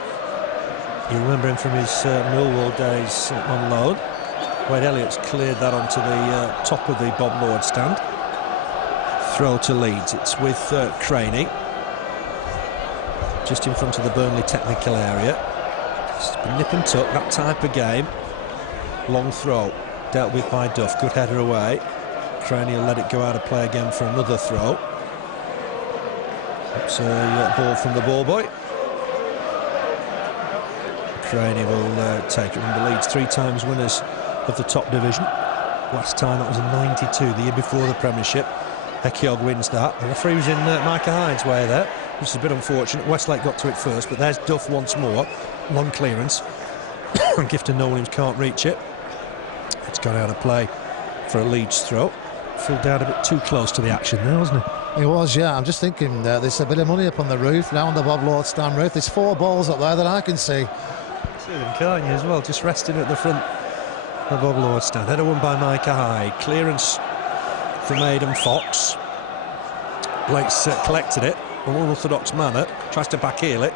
You remember him from his Millwall days on loan. Wade Elliott's cleared that onto the top of the Bob Lord stand. Throw to Leeds. It's with Craney. Just in front of the Burnley technical area. It's been nip and tuck, that type of game. Long throw, dealt with by Duff. Good header away. Craney will let it go out of play again for another throw. It's a ball from the ball boy. Craney will take it. Remember, Leeds 3 times winners of the top division. Last time that was in '92, the year before the Premiership. Ekiog wins that. The referee was in Micah Hyde's way there, which is a bit unfortunate. Westlake got to it first, but there's Duff once more. Long clearance. And Gifton Williams can't reach it. It's gone out of play for a Leeds throw. Fell down a bit too close to the action there, wasn't it? It was, yeah. I'm just thinking there's a bit of money up on the roof, now on the Bob Lord stand roof. There's 4 balls up there that I can see. See them, can't you, as well? Just resting at the front of Bob Lord stand. Header won by Micah Hyde. Clearance from Aidan Fox. Blake's collected it in an unorthodox manner. Tries to backheel it.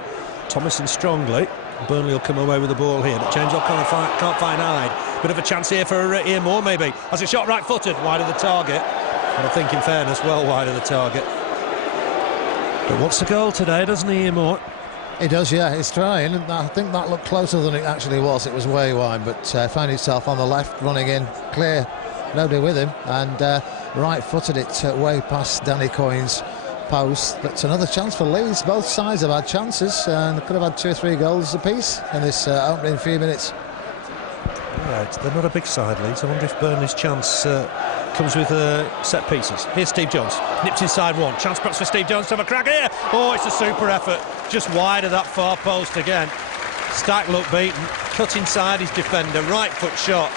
Thomason strongly. Burnley will come away with the ball here, but James O'Connor can't find Hyde. Bit of a chance here for Ian Moore, maybe. Has a shot right-footed, wide of the target. And I think, in fairness, well wide of the target. But wants the goal today, doesn't he, Ian Moore? He does, yeah. He's trying. I think that looked closer than it actually was. It was way wide, but found himself on the left, running in, clear, nobody with him, and right-footed it way past Danny Coyne's post. But another chance for Leeds. Both sides have had chances, and they could have had 2 or 3 goals apiece in this opening few minutes. Right, they're not a big side, Leeds. I wonder if Burnley's chance comes with set pieces. Here's Steve Jones, nips inside one. Chance perhaps for Steve Jones to have a crack here. Oh, it's a super effort. Just wide of that far post again. Stack looked beaten, cut inside his defender, right foot shot,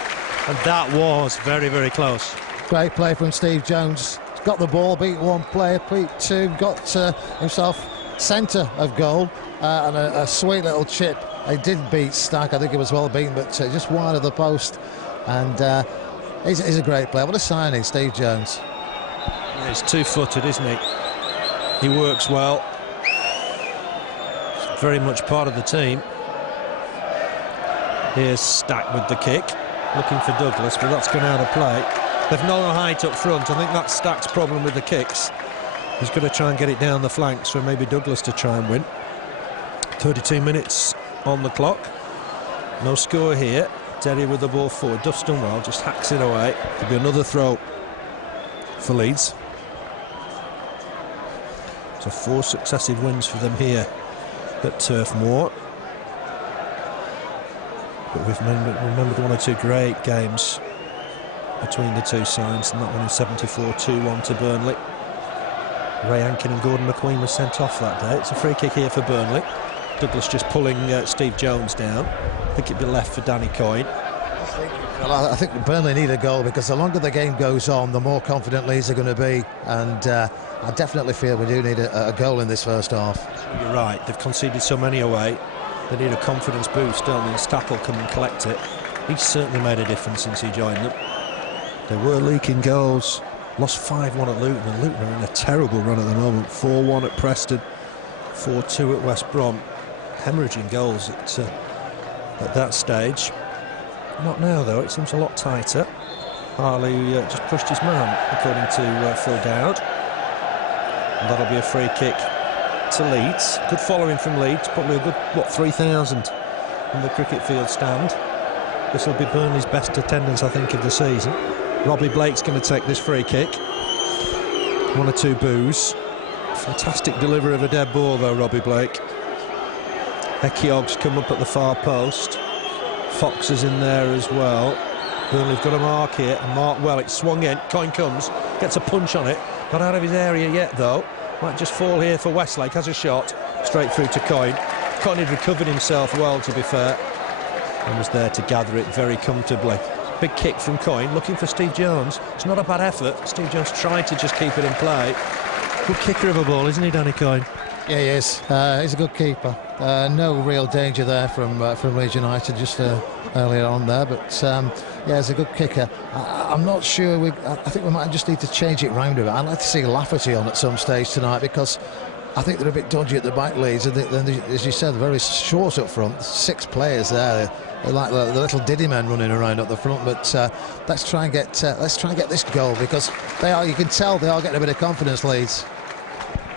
and that was very, very close. Great play from Steve Jones. Got the ball, beat 1 player, beat 2, got himself centre of goal, and a sweet little chip. He did beat Stack. I think he was well beaten, but just wide of the post. And he's a great player. What a signing, Steve Jones. Yeah, he's 2-footed, isn't he? He works well. He's very much part of the team. Here's Stack with the kick, looking for Douglas, but that's gone out of play. They've no height up front. I think that's Stack's problem with the kicks. He's going to try and get it down the flanks for maybe Douglas to try and win. 32 minutes on the clock. No score here. Derry with the ball forward. Duff Stunwell just hacks it away. Could be another throw for Leeds. So 4 successive wins for them here at Turf Moor. But we've remembered 1 or 2 great games between the two sides, and that one in 74, 2-1 to Burnley. Ray Ankin and Gordon McQueen were sent off that day. It's a free kick here for Burnley. Douglas just pulling Steve Jones down. I think it'd be left for Danny Coyne. Well, I think Burnley need a goal, because the longer the game goes on, the more confident Leeds are going to be, and I definitely feel we do need a goal in this first half. You're right, they've conceded so many away. They need a confidence boost, don't they? And Stack will come and collect it. He's certainly made a difference since he joined them. They were leaking goals. Lost 5-1 at Luton, and Luton are in a terrible run at the moment. 4-1 at Preston, 4-2 at West Brom. Hemorrhaging goals at that stage. Not now, though. It seems a lot tighter. Harley just pushed his man, according to Phil Dowd. And that'll be a free kick to Leeds. Good following from Leeds. Probably a good, 3,000 in the cricket field stand. This will be Burnley's best attendance, I think, of the season. Robbie Blake's going to take this free kick. 1 or 2 boos. Fantastic delivery of a dead ball, though, Robbie Blake. Ekiog's come up at the far post. Fox is in there as well. Burnley've got a mark here, and mark well. It's swung in. Coyne comes, gets a punch on it. Not out of his area yet, though. Might just fall here for Westlake. Has a shot straight through to Coyne. Coyne had recovered himself well, to be fair, and was there to gather it very comfortably. Big kick from Coyne, looking for Steve Jones. It's not a bad effort. Steve Jones tried to just keep it in play. Good kicker of a ball, isn't he, Danny Coyne? Yeah, he is. He's a good keeper. No real danger there from Leeds United just earlier on there, but yeah, he's a good kicker. I'm not sure. I think we might just need to change it round a bit. I'd like to see Lafferty on at some stage tonight, because I think they're a bit dodgy at the back, Leeds, and as you said, they're very short up front. 6 players there. They're like the little Diddy men running around up the front. But let's try and get this goal, because they are. You can tell they are getting a bit of confidence, Leeds.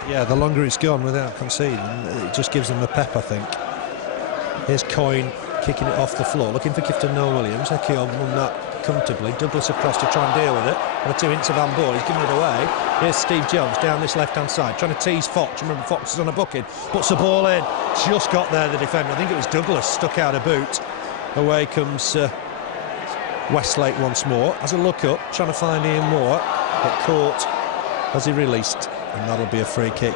Yeah, the longer it's gone without conceding, it just gives them a pep, I think. Here's Coyne kicking it off the floor, looking for Gifton Noel-Williams. Ekiog won that comfortably. Douglas across to try and deal with it. And a 2 Van ball, he's giving it away. Here's Steve Jones down this left-hand side, trying to tease Fox. Remember, Fox is on a booking, puts the ball in. Just got there, the defender. I think it was Douglas, stuck out a boot. Away comes Westlake once more. Has a look up, trying to find Ian Moore, but caught as he released. And that'll be a free kick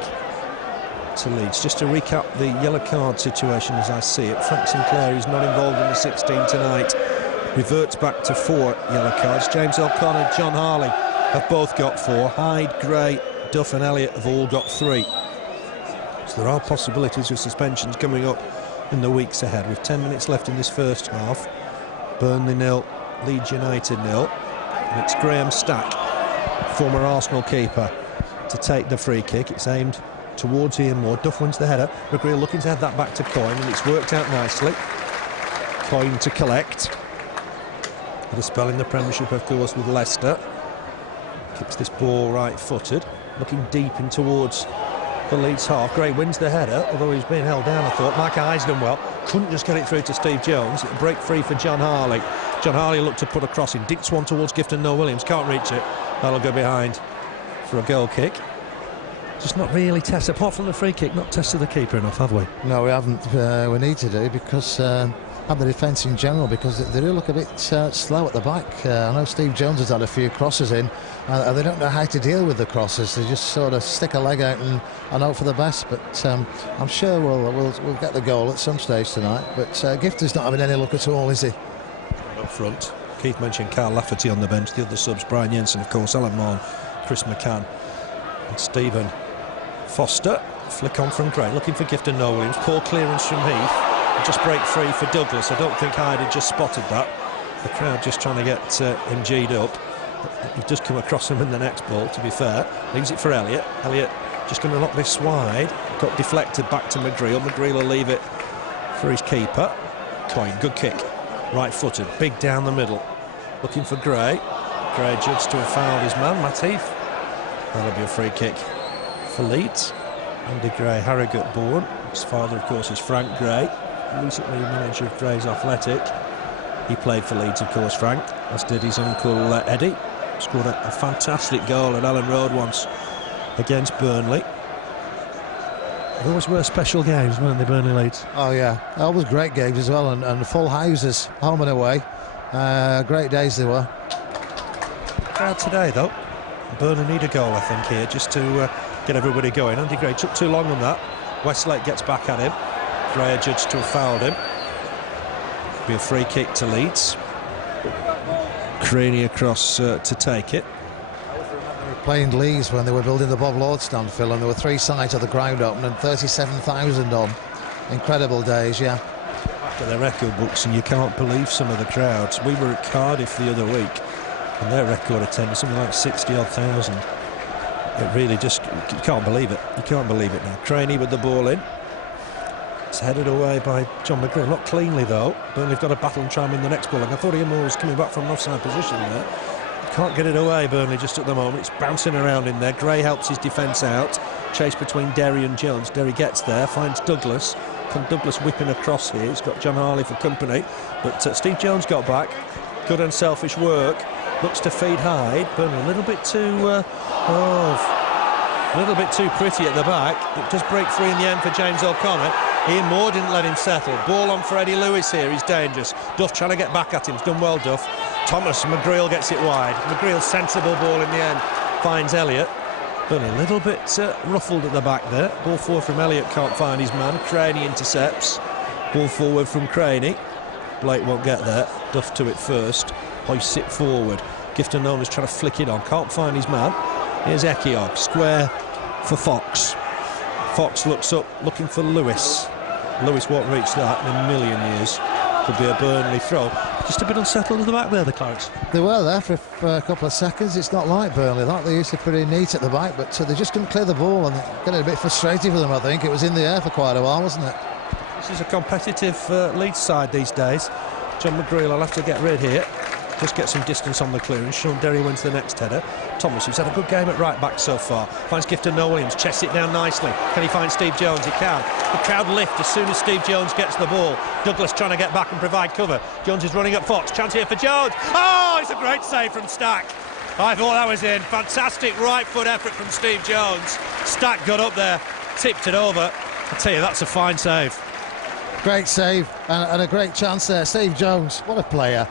to Leeds. Just to recap the yellow card situation as I see it, Frank Sinclair, who's not involved in the 16 tonight, reverts back to 4 yellow cards. James O'Connor, John Harley have both got 4. Hyde, Gray, Duff and Elliott have all got 3. So there are possibilities of suspensions coming up in the weeks ahead. With 10 minutes left in this first half, Burnley 0, Leeds United 0, and it's Graham Stack, former Arsenal keeper, to take the free kick. It's aimed towards Ian Moore. Duff wins the header. McGreal looking to head that back to Coyne, and it's worked out nicely. Coyne to collect. Had a spell in the Premiership, of course, with Leicester. Kicks this ball right-footed, looking deep in towards the Leeds half. Gray wins the header, although he's being held down, I thought. Mike Hayes done well. Couldn't just get it through to Steve Jones. It'll break free for John Harley. John Harley looked to put a cross in. Dinks one towards Gifton Noel-Williams. Can't reach it. That'll go behind for a goal kick. Just not really tested, apart from the free kick, not tested the keeper enough, have we? No, we haven't. We need to do, because and the defence in general, because they do look a bit slow at the back. I know Steve Jones has had a few crosses in, and they don't know how to deal with the crosses. They just sort of stick a leg out and hope for the best. But I'm sure we'll get the goal at some stage tonight. But Gifton's not having any luck at all, is he? Up front, Keith mentioned Kyle Lafferty on the bench. The other subs, Brian Jensen, of course, Alan Morn, Chris McCann and Stephen Foster. Flick on from Gray, looking for Gifton Noel-Williams. Poor clearance from Heath. Just break free for Douglas. I don't think Hyde had just spotted that. The crowd just trying to get him G'd up. He does come across him in the next ball, to be fair. Leaves it for Elliott. Elliott just going to knock this wide. Got deflected back to McGreal. McGreal will leave it for his keeper. Coyne, good kick. Right-footed, big down the middle. Looking for Gray. Gray judged to have fouled his man, Matt Heath. That'll be a free kick for Leeds. Andy Gray, Harrogate born. His father, of course, is Frank Gray, recently manager of Gray's Athletic. He played for Leeds, of course, Frank, as did his uncle Eddie. Scored a fantastic goal at Ellen Road once against Burnley. They always were special games, weren't they, Burnley Leeds? Oh yeah, always great games as well, and full houses, home and away. Great days they were. Crowd today, though. Burnley need a goal, I think, here, just to get everybody going. Andy Gray took too long on that. Westlake gets back at him. Gray judged to have fouled him. Be a free kick to Leeds. Craney across to take it. Playing Leeds when they were building the Bob Lord stand, Phil, and there were 3 sides of the ground open and 37,000 on. Incredible days, yeah. After their record books, and you can't believe some of the crowds. We were at Cardiff the other week, and their record attendance something like 60-odd thousand. It really just, you can't believe it. You can't believe it now. Craney with the ball in. It's headed away by John McGrill. Not cleanly though. Burnley have got a battle and try and win the next ball. Like I thought Ian Moore was coming back from an offside position there. Can't get it away, Burnley, just at the moment. It's bouncing around in there. Gray helps his defence out. Chase between Derry and Jones. Derry gets there, finds Douglas. Can Douglas whipping across here? He's got John Harley for company. But Steve Jones got back. Good unselfish work. Looks to feed Hyde. Burnley a little bit too... a little bit too pretty at the back. It does break free in the end for James O'Connor. Ian Moore didn't let him settle. Ball on for Eddie Lewis here. He's dangerous. Duff trying to get back at him. He's done well, Duff. Thomas McGreal gets it wide. McGreal sensible ball in the end. Finds Elliott. Burnley a little bit ruffled at the back there. Ball forward from Elliott, can't find his man. Craney intercepts. Ball forward from Craney. Blake won't get there. Duff to it first. Hoists it forward. Gifton Nolan's trying to flick it on. Can't find his man. Here's Ekiog. Square for Fox. Fox looks up, looking for Lewis. Lewis won't reach that in a million years. Could be a Burnley throw. Just a bit unsettled at the back there, the Clarets. They were there for a couple of seconds. It's not like Burnley. They used to be pretty neat at the back, but they just couldn't clear the ball, and getting a bit frustrated for them, I think. It was in the air for quite a while, wasn't it? This is a competitive Leeds side these days. John McGreal will have to get rid here. Just get some distance on the clearance. Sean Derry wins the next header. Thomas, who's had a good game at right back so far, finds Gifton Williams, chests it down nicely. Can he find Steve Jones? He can. The crowd lift as soon as Steve Jones gets the ball. Douglas trying to get back and provide cover. Jones is running at Fox. Chance here for Jones. Oh, it's a great save from Stack. I thought that was in. Fantastic right foot effort from Steve Jones. Stack got up there, tipped it over. I tell you, that's a fine save. Great save and a great chance there. Steve Jones, what a player.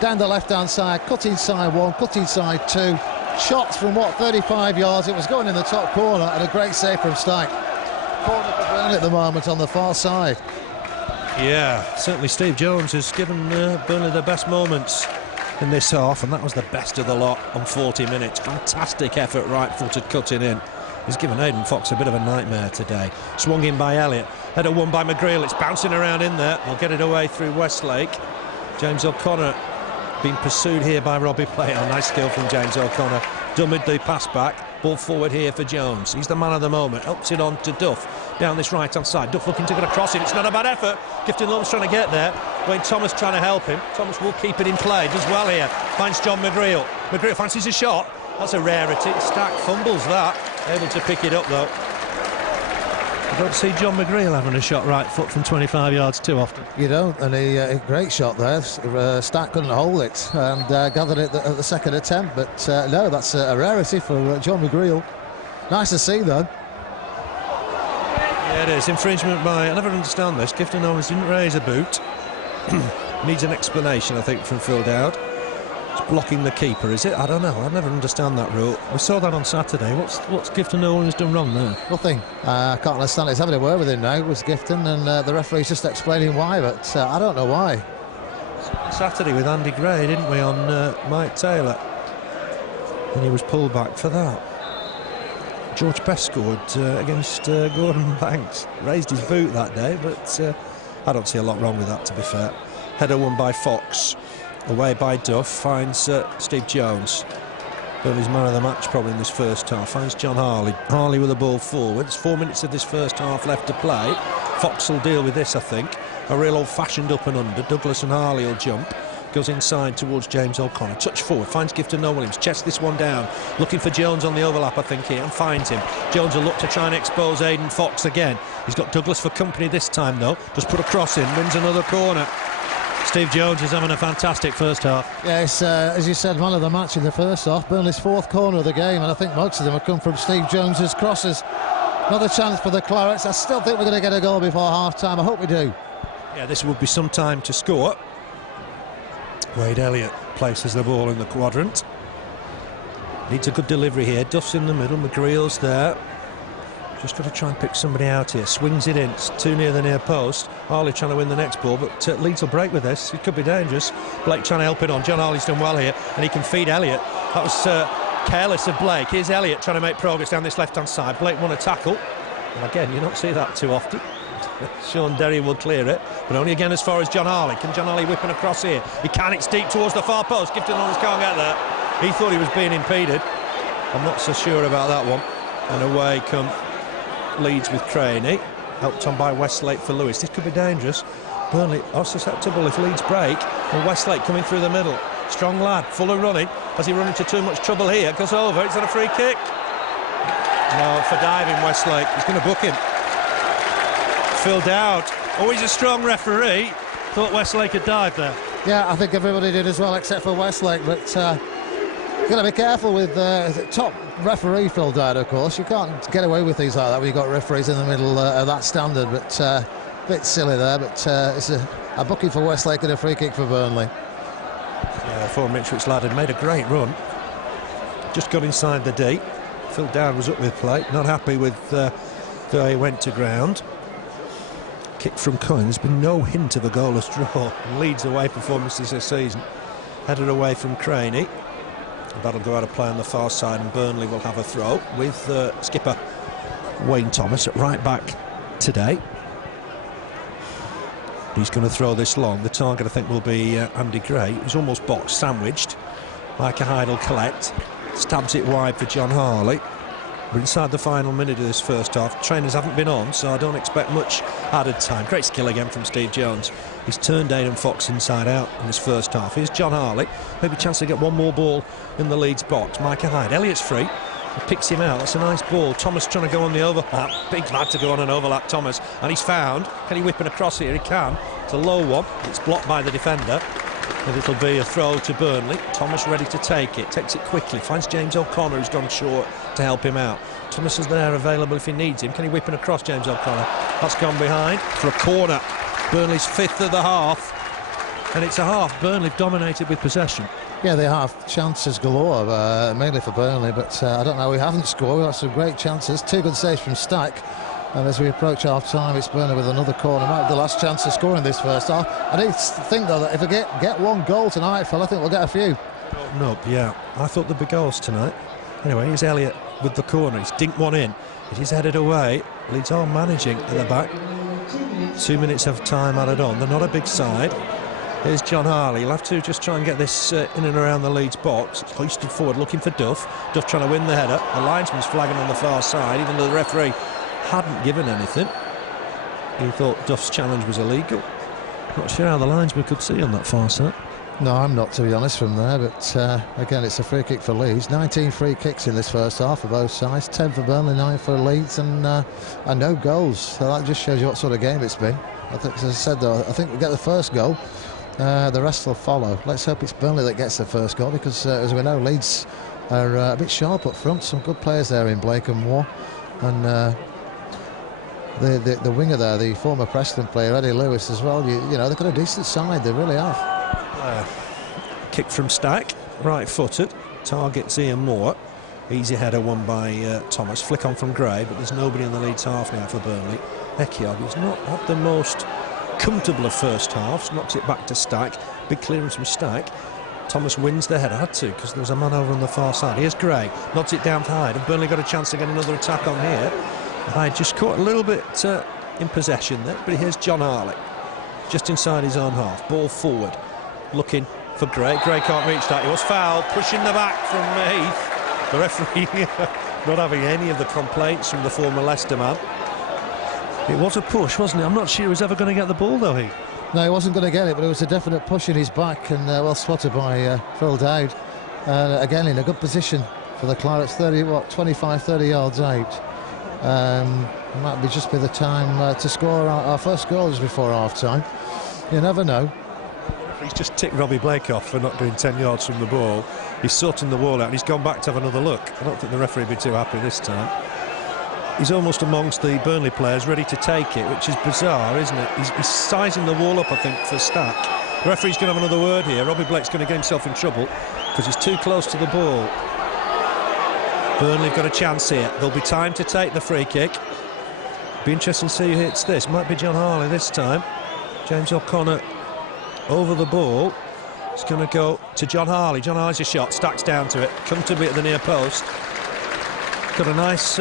Down the left-hand side, cut inside 1, cut inside 2. Shots from, 35 yards. It was going in the top corner, and a great save from Stack. Corner for Burnley at the moment on the far side. Yeah, certainly Steve Jones has given Burnley the best moments in this half, and that was the best of the lot on 40 minutes. Fantastic effort, right-footed cutting in. He's given Aidan Fox a bit of a nightmare today. Swung in by Elliott. Header won by McGreal. It's bouncing around in there. They'll get it away through Westlake. James O'Connor being pursued here by Robbie Blake. A nice skill from James O'Connor. Dummied the pass back. Ball forward here for Jones. He's the man of the moment. Helps it on to Duff down this right-hand side. Duff looking to get across it. It's not a bad effort. Gifton Lund's trying to get there. Wayne Thomas trying to help him. Thomas will keep it in play. Does well here. Finds John McGreal. McGreal fancies a shot. That's a rarity. Stack fumbles that. Able to pick it up though. I don't see John McGreal having a shot right foot from 25 yards too often. You don't, and a great shot there. Stack couldn't hold it and gathered it at the second attempt, but no, that's a rarity for John McGreal. Nice to see though. Yeah, it is. Infringement by, I never understand this. Gifton Owens didn't raise a boot. Needs an explanation, I think, from Phil Dowd. It's blocking the keeper, is it? I don't know. I never understand that rule. We saw that on Saturday. What's Gifton Owens done wrong there? Nothing. I can't understand it. He's having a word with him now. It was Gifton, and the referee's just explaining why, but I don't know why. Saturday with Andy Gray, didn't we, on Mike Taylor? And he was pulled back for that. George Best scored against Gordon Banks. Raised his boot that day, but I don't see a lot wrong with that, to be fair. Header won by Fox. Away by Duff, finds Steve Jones. Burnley's man of the match probably in this first half. Finds John Harley. Harley with the ball forwards. 4 minutes of this first half left to play. Fox will deal with this, I think. A real old-fashioned up and under. Douglas and Harley will jump. Goes inside towards James O'Connor. Touch forward, finds Gifton Williams. Chests this one down. Looking for Jones on the overlap, I think, here, and finds him. Jones will look to try and expose Aidan Fox again. He's got Douglas for company this time, though. Just put a cross in, wins another corner. Steve Jones is having a fantastic first half. Yes, as you said, man of the match in the first half. Burnley's fourth corner of the game, and I think most of them have come from Steve Jones's crosses. Another chance for the Clarets. I still think we're going to get a goal before half-time. I hope we do. Yeah, this would be some time to score. Wade Elliott places the ball in the quadrant. Needs a good delivery here. Duff's in the middle. McGreal's there. Just got to try and pick somebody out here. Swings it in. It's too near the near post. Harley trying to win the next ball, but Leeds will break with this. It could be dangerous. Blake trying to help it on. John Harley's done well here, and he can feed Elliott. That was careless of Blake. Here's Elliott trying to make progress down this left-hand side. Blake won a tackle. And again, you don't see that too often. Sean Derry will clear it, but only again as far as John Harley. Can John Harley whip an across here? He can. It's deep towards the far post. Gifton Lawrence can't get there. He thought he was being impeded. I'm not so sure about that one. And away come Leeds with Craney, helped on by Westlake for Lewis. This could be dangerous. Burnley are susceptible if Leeds break, and Westlake coming through the middle. Strong lad, full of running. Has he run into too much trouble here? Goes over. It's on a free kick. No, for diving, Westlake. He's going to book him. Phil Dowd. Oh, he's a strong referee. Thought Westlake had dived there. Yeah, I think everybody did as well, except for Westlake. But you've got to be careful with the top referee, Phil Dowd, of course. You can't get away with things like that when you've got referees in the middle of that standard. But a bit silly there. But it's a booking for Westlake and a free kick for Burnley. Yeah, former Ipswich lad had made a great run. Just got inside the D. Phil Dowd was up with play. Not happy with the way he went to ground. Kick from Coyne. There's been no hint of a goalless draw. Leeds away performances this season. Headed away from Craney. That'll go out of play on the far side, and Burnley will have a throw with skipper Wayne Thomas at right back today. He's going to throw this long. The target, I think, will be Andy Gray. He's almost box sandwiched. Micah Hyde will collect. Stabs it wide for John Harley. We're inside the final minute of this first half. Trainers haven't been on, so I don't expect much added time. Great skill again from Steve Jones. He's turned Aidan Fox inside out in this first half. Here's John Harley. Maybe a chance to get one more ball in the Leeds box. Micah Hyde. Elliott's free. He picks him out. That's a nice ball. Thomas trying to go on the overlap. Big lad to go on an overlap, Thomas. And he's found. Can he whip it across here? He can. It's a low one. It's blocked by the defender. And it'll be a throw to Burnley. Thomas ready to take it. Takes it quickly. Finds James O'Connor, who's gone short, to help him out. Thomas is there, available if he needs him. Can he whip it across, James O'Connor? That's gone behind for a corner. Burnley's fifth of the half. And it's a half. Burnley dominated with possession. Yeah, they have chances galore, mainly for Burnley, but I don't know, we haven't scored. We've got some great chances. Two good saves from Stack. And as we approach half-time, it's Burnley with another corner. Might be the last chance of scoring this first half. I do think, though, that if we get one goal tonight, Phil, I think we'll get a few. No, yeah. I thought there'd be goals tonight. Anyway, here's Elliott with the corner. He's dinked one in. It is headed away. Leeds are managing at the back. 2 minutes of time added on. They're not a big side. Here's John Harley. He'll have to just try and get this in and around the Leeds box. It's hoisted forward, looking for Duff. Duff trying to win the header. The linesman's flagging on the far side, even though the referee hadn't given anything. He thought Duff's challenge was illegal. Not sure how the linesman could see on that far side. No, I'm not, to be honest, from there. But again, it's a free kick for Leeds. 19 free kicks in this first half for both sides. 10 for Burnley, 9 for Leeds, and no goals. So that just shows you what sort of game it's been. I think, as I said, though, I think we get the first goal. The rest will follow. Let's hope it's Burnley that gets the first goal, because as we know, Leeds are a bit sharp up front. Some good players there in Blake and Moore, and the winger there, the former Preston player Eddie Lewis as well. You know, they've got a decent side. They really have. Kick from Stack, right-footed. Targets Ian Moore. Easy header won by Thomas. Flick on from Gray, but there's nobody in the Leeds half now for Burnley. Ekiog, he's not had the most comfortable of first halves. Knocks it back to Stack. Big clearance from Stack. Thomas wins the header. Had to, because there was a man over on the far side. Here's Gray. Nods it down to Hyde. And Burnley got a chance to get another attack on here. Hyde just caught a little bit in possession there. But here's John Harley. Just inside his own half. Ball forward. Looking for Gray. Gray can't reach that. He was fouled. Pushing the back from Heath. The referee not having any of the complaints from the former Leicester man. It was a push, wasn't it? I'm not sure he was ever going to get the ball, though, Heath. No, he wasn't going to get it, but it was a definite push in his back, and well spotted by Phil Dowd. Again, in a good position for the Clarets, 25, 30 yards out. Might just be the time to score our first goal just before half-time. You never know. He's just ticked Robbie Blake off for not doing 10 yards from the ball. He's sorting the wall out, and he's gone back to have another look. I don't think the referee will be too happy this time. He's almost amongst the Burnley players ready to take it, which is bizarre, isn't it? He's sizing the wall up, I think, for Stack. The referee's going to have another word here. Robbie Blake's going to get himself in trouble because he's too close to the ball. Burnley have got a chance here. There'll be time to take the free kick. Be interesting to see who hits this. Might be John Harley this time. James O'Connor over the ball. It's going to go to John Harley. John Harley's a shot, stacks down to it, comfortably at the near post. Got a nice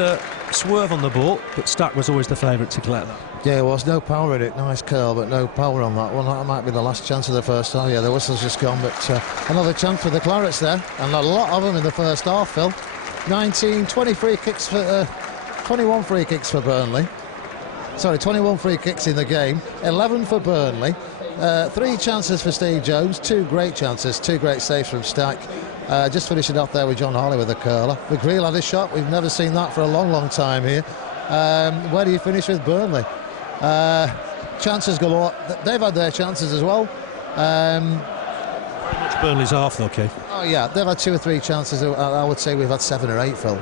swerve on the ball, but Stack was always the favourite to collect that. Yeah, there was no power in it. Nice curl, but no power on that one. That might be the last chance of the first half. Yeah, the whistle's just gone, but another chance for the Clarets there, and a lot of them in the first half, Phil. 20 free kicks for 21 free kicks for Burnley. Sorry, 21 free kicks in the game, 11 for Burnley. 3 chances for Steve Jones, 2 great chances, 2 great saves from Stack. Just finishing off there with John Harley with a curler. McGreal had a shot. We've never seen that for a long time here. Where do you finish with Burnley? Chances galore. They've had their chances as well. Very much Burnley's half though, Keith. Oh yeah, they've had 2 or 3 chances. I would say we've had 7 or 8, Phil.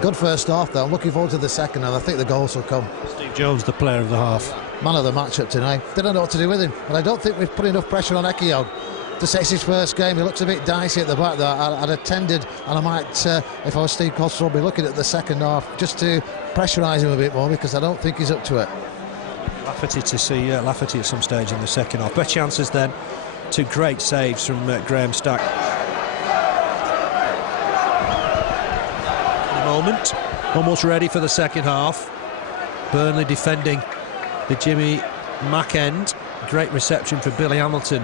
Good first half though. I'm looking forward to the second, and I think the goals will come. Steve Jones, the player of the half. Man of the match up tonight. Didn't know what to do with him, but I don't think we've put enough pressure on Ekiog to say it's his first game. He looks a bit dicey at the back there. I'd attended, and I might, if I was Steve Cotterill, be looking at the second half just to pressurise him a bit more, because I don't think he's up to it. Lafferty to see Lafferty at some stage in the second half. Best chances then. 2 great saves from Graham Stack. In a moment, almost ready for the second half. Burnley defending the Jimmy Mack end. Great reception for Billy Hamilton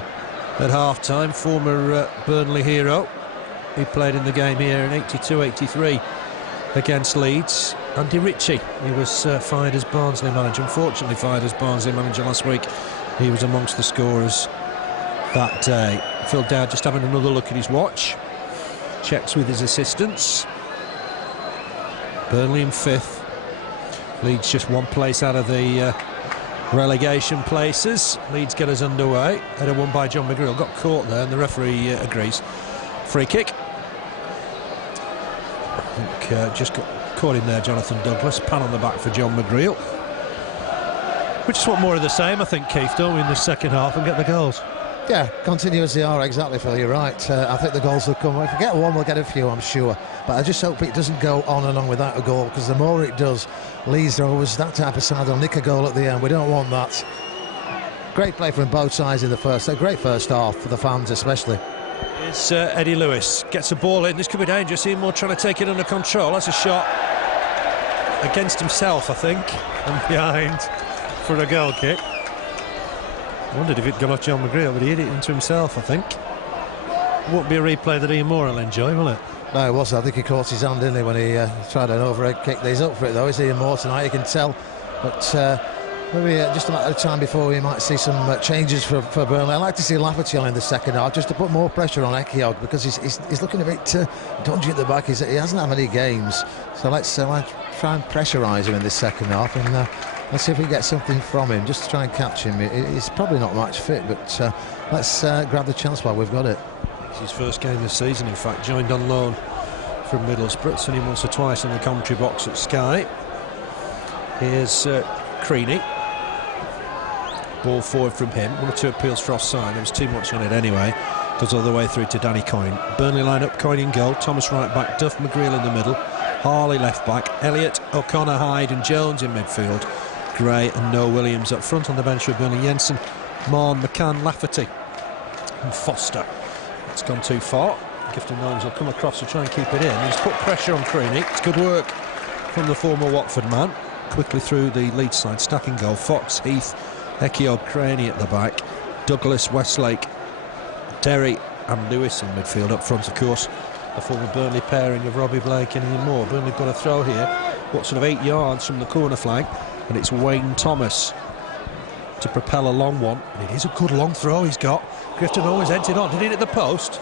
at half-time, former Burnley hero. He played in the game here in 82-83 against Leeds. Andy Ritchie, he was fired as Barnsley manager, unfortunately fired as Barnsley manager last week. He was amongst the scorers that day. Phil Dowd just having another look at his watch. Checks with his assistants. Burnley in 5th. Leeds just 1 place out of the relegation places. Leeds get us underway. Header won by John McGreal. Got caught there, and the referee agrees. Free kick. I think just got caught in there, Jonathan Douglas. Pan on the back for John McGreal. We just want more of the same, I think, Keith, don't we, in the second half, and get the goals. Yeah, continue as they are, exactly, Phil, you're right. I think the goals will come. If we get one, we'll get a few, I'm sure. But I just hope it doesn't go on and on without a goal, because the more it does, Leeds are always that type of side. They'll nick a goal at the end. We don't want that. Great play from both sides in the first. A great first half for the fans, especially. It's Eddie Lewis. Gets the ball in. This could be dangerous. Ian Moore trying to take it under control. That's a shot against himself, I think, and behind for a goal kick. Wondered if it'd gone off John McGreal, but he hit it into himself, I think. Won't be a replay that Ian Moore will enjoy, will it? No, it wasn't. I think he caught his hand, didn't he, when he tried an overhead kick. He's up for it, though. Is Ian Moore tonight? You can tell. But maybe just a matter of time before we might see some changes for Burnley. I'd like to see Lafferty on in the second half, just to put more pressure on Ekiog, because he's looking a bit dodgy at the back. He hasn't had many games. So let's try and pressurise him in this second half, and let's see if we can get something from him, just to try and catch him. He's probably not match fit, but let's grab the chance while we've got it. It's his first game this season, in fact. Joined on loan from Middlesbrough. Seen him once or twice in the commentary box at Sky. Here's Creaney. Ball forward from him. 1 or 2 appeals for offside. There was too much on it anyway. Goes all the way through to Danny Coyne. Burnley line up, Coyne in goal. Thomas right back, Duff, McGreal in the middle. Harley left back. Elliott, O'Connor, Hyde and Jones in midfield. Gray and Noah Williams up front. On the bench for Burnley, Jensen, Marn, McCann, Lafferty and Foster. It's gone too far. Gifton Knowles will come across to try and keep it in. He's put pressure on Creaney. It's good work from the former Watford man. Quickly through the Leeds side, stacking goal. Fox, Heath, Ekiog, Creaney at the back. Douglas, Westlake, Derry and Lewis in midfield. Up front, of course, the former Burnley pairing of Robbie Blake and Ian Moore. Burnley got a throw here, what, sort of 8 yards from the corner flag, and it's Wayne Thomas to propel a long one. And it is a good long throw he's got. Griffin always heads it on. Did he hit the post?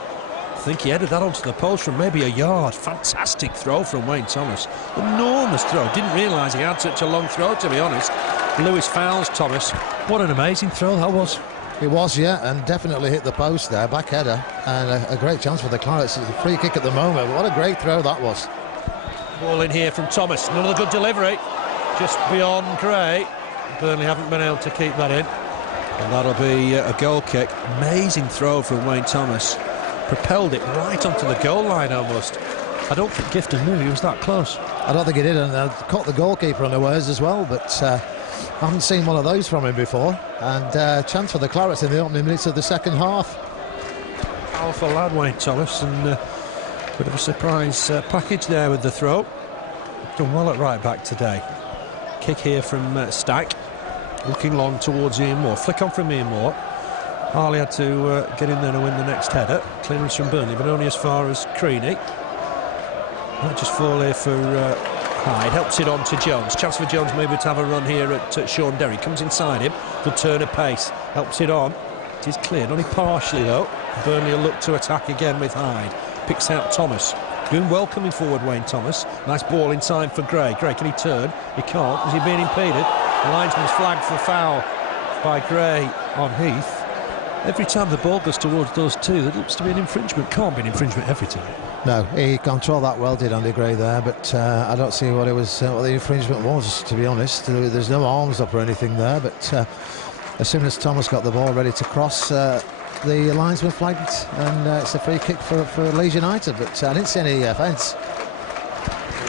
I think he headed that onto the post from maybe a yard. Fantastic throw from Wayne Thomas. Enormous throw. Didn't realise he had such a long throw, to be honest. Lewis fouls Thomas. What an amazing throw that was. It was, yeah, and definitely hit the post there. Back header, and a great chance for the Clarets. It's a free kick at the moment, but what a great throw that was. Ball in here from Thomas. Another good delivery. Just beyond Gray. Burnley haven't been able to keep that in. And that'll be a goal kick. Amazing throw from Wayne Thomas. Propelled it right onto the goal line almost. I don't think Gifton knew he was that close. I don't think he did, and caught the goalkeeper unawares as well, but I haven't seen one of those from him before. And chance for the Clarets in the opening minutes of the second half. Powerful lad, Wayne Thomas, and bit of a surprise package there with the throw. Done well at right back today. Kick here from Stack, looking long towards Ian Moore. Flick on from Ian Moore. Harley had to get in there to win the next header. Clearance from Burnley, but only as far as Creaney. Might just fall here for Hyde. Helps it on to Jones. Chance for Jones maybe to have a run here at Sean Derry. Comes inside him. Good turn of pace. Helps it on. It is cleared, only partially though. Burnley will look to attack again with Hyde. Picks out Thomas. Doing well coming forward, Wayne Thomas. Nice ball inside for Gray. Gray, can he turn? He can't. Is he being impeded? The linesman's flagged for foul by Gray on Heath. Every time the ball goes towards those two, there looks to be an infringement. Can't be an infringement every time. No, he controlled that well, did Andy Gray there, but I don't see what it was, what the infringement was, to be honest. There's no arms up or anything there, but as soon as Thomas got the ball ready to cross, the linesman flagged, and it's a free kick for Leeds United, but I didn't see any offence.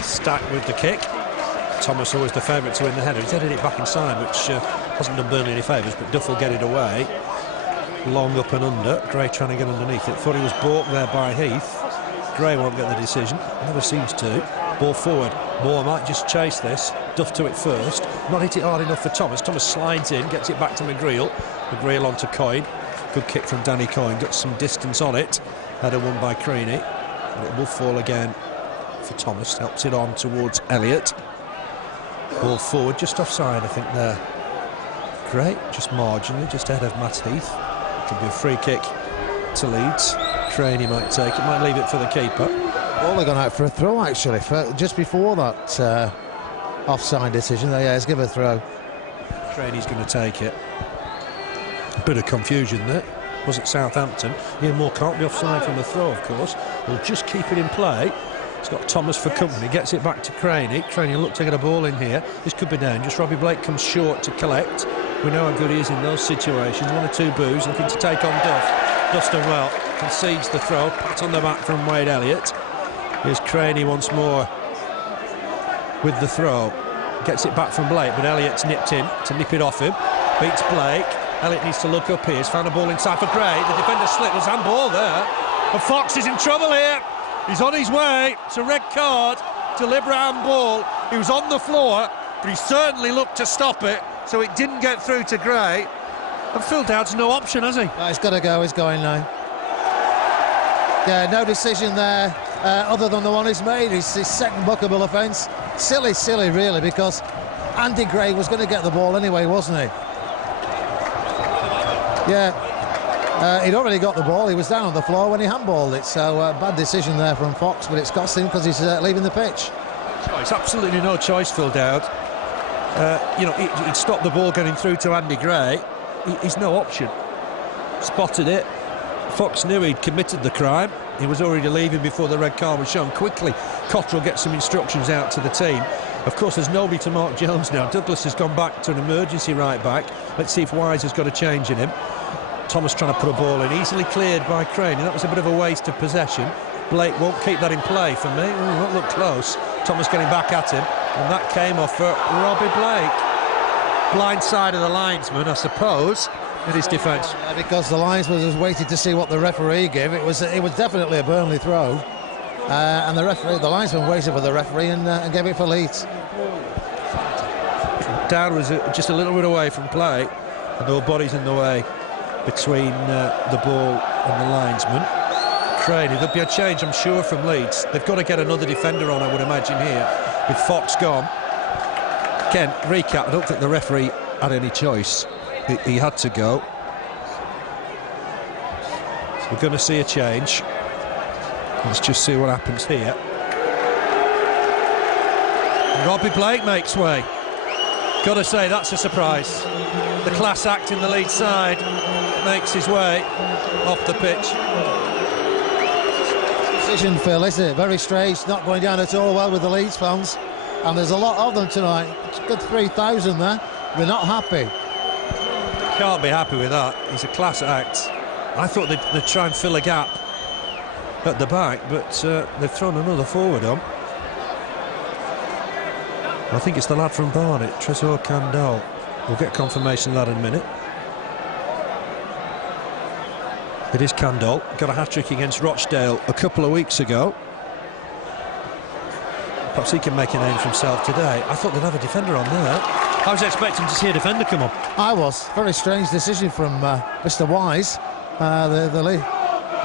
Stack with the kick. Thomas always the favourite to win the header. He's headed it back inside, which hasn't done Burnley any favours, but Duff will get it away. Long up and under. Gray trying to get underneath it. Thought he was balked there by Heath. Gray won't get the decision. Never seems to. Ball forward. Moore might just chase this. Duff to it first. Not hit it hard enough for Thomas. Thomas slides in, gets it back to McGreal. McGreal on to Coyne. Good kick from Danny Coyne. Got some distance on it. Header won by Creaney. But it will fall again for Thomas. Helps it on towards Elliott. Ball forward, just offside, I think there. Gray, just marginally, just ahead of Matt Heath. Could be a free kick to Leeds. Creaney might take it, might leave it for the keeper. Well, they're gone out for a throw actually, just before that offside decision. He's given a throw. Creaney's going to take it. Bit of confusion there. Was it Southampton? Ian Moore can't be offside from the throw, of course. We'll just keep it in play. He's got Thomas for company, gets it back to Creaney. Creaney will look to get a ball in here. This could be dangerous. Robbie Blake comes short to collect. We know how good he is in those situations. One or two boos, looking to take on Duff. Duff's done well. Concedes the throw. Pat on the back from Wade Elliott. Here's Creaney once more with the throw. Gets it back from Blake, but Elliott's nipped in to nip it off him. Beats Blake. Elliott needs to look up here. He's found a ball inside for Gray. The defender slipped. There's handball there. And Fox is in trouble here. He's on his way. It's a red card. Deliberate handball. He was on the floor, but he certainly looked to stop it, so it didn't get through to Gray. And Phil Dowd's no option, has he? No, he's got to go. He's going now. Yeah, no decision there other than the one he's made. It's his second bookable offence. Silly, really, because Andy Gray was going to get the ball anyway, wasn't he? Yeah, he'd already got the ball. He was down on the floor when he handballed it. So bad decision there from Fox, but it's cost him because he's leaving the pitch. It's absolutely no choice, Phil Dowd. You know, he'd stopped the ball getting through to Andy Gray. He's no option. Spotted it. Fox knew he'd committed the crime. He was already leaving before the red card was shown. Quickly, Cotterill gets some instructions out to the team. Of course, there's nobody to mark Jones now. Douglas has gone back to an emergency right back. Let's see if Wise has got a change in him. Thomas trying to put a ball in. Easily cleared by Creaney. That was a bit of a waste of possession. Blake won't keep that in play for me. Ooh, won't look close. Thomas getting back at him. And that came off for Robbie Blake. Blind side of the linesman, I suppose, in his defence. Yeah, because the linesman was waiting to see what the referee gave. It was definitely a Burnley throw. And the linesman waited for the referee and gave it for Leeds. Dowd was just a little bit away from play, and there were bodies in the way between the ball and the linesman. Creaney, there'll be a change, I'm sure, from Leeds. They've got to get another defender on, I would imagine, here, with Fox gone. Again, recap, I don't think the referee had any choice. He had to go. So we're going to see a change. Let's just see what happens here. Robbie Blake makes way. Got to say, that's a surprise. The class act in the Leeds side makes his way off the pitch. Decision, Phil, isn't it? Very strange, not going down at all well with the Leeds fans. And there's a lot of them tonight. It's a good 3,000 there. They're not happy. Can't be happy with that. He's a class act. I thought they'd try and fill a gap at the back, but they've thrown another forward on. I think it's the lad from Barnet, Tresor Kandal. We'll get confirmation of that in a minute. It is Kandal, got a hat-trick against Rochdale a couple of weeks ago. Perhaps he can make a name for himself today. I thought they'd have a defender on there. I was expecting to see a defender come on. I was. Very strange decision from Mr. Wise. The lead.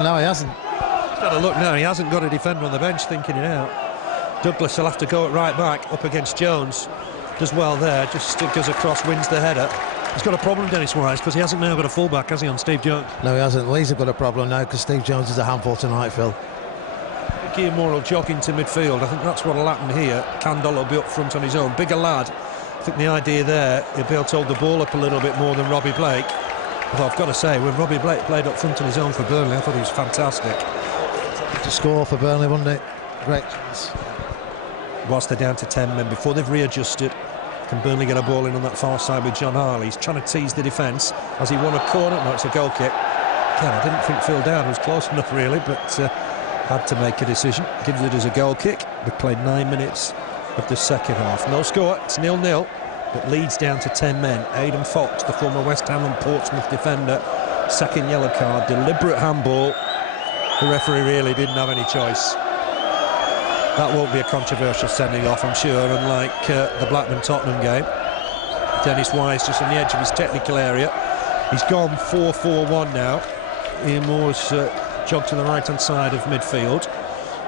No, he hasn't. He's got a look now. He hasn't got a defender on the bench thinking it out. Douglas will have to go at right back up against Jones. Does well there. Just goes across, wins the header. He's got a problem, Dennis Wise, because he hasn't now got a fullback, has he, on Steve Jones? No, he hasn't. Leeds have got a problem now because Steve Jones is a handful tonight, Phil. Keir Moore will jog into midfield. I think that's what will happen here. Kandal will be up front on his own. Bigger lad. I think the idea there, he'll be able to hold the ball up a little bit more than Robbie Blake. Although I've got to say, when Robbie Blake played up front on his own for Burnley, I thought he was fantastic. To score for Burnley, wouldn't it? Great chance. Whilst they're down to 10 men, before they've readjusted, can Burnley get a ball in on that far side with John Harley? He's trying to tease the defence as he won a corner. No, it's a goal kick. Again, I didn't think Phil Dowd was close enough, really, but had to make a decision. Gives it as a goal kick. We've played 9 minutes of the second half. No score, it's 0-0, but Leeds down to 10 men. Aidan Fox, the former West Ham and Portsmouth defender, second yellow card, deliberate handball. The referee really didn't have any choice. That won't be a controversial sending off, I'm sure, unlike the Blackburn-Tottenham game. Dennis Wise just on the edge of his technical area. He's gone 4-4-1 now. Ian Moore's jogged to the right-hand side of midfield.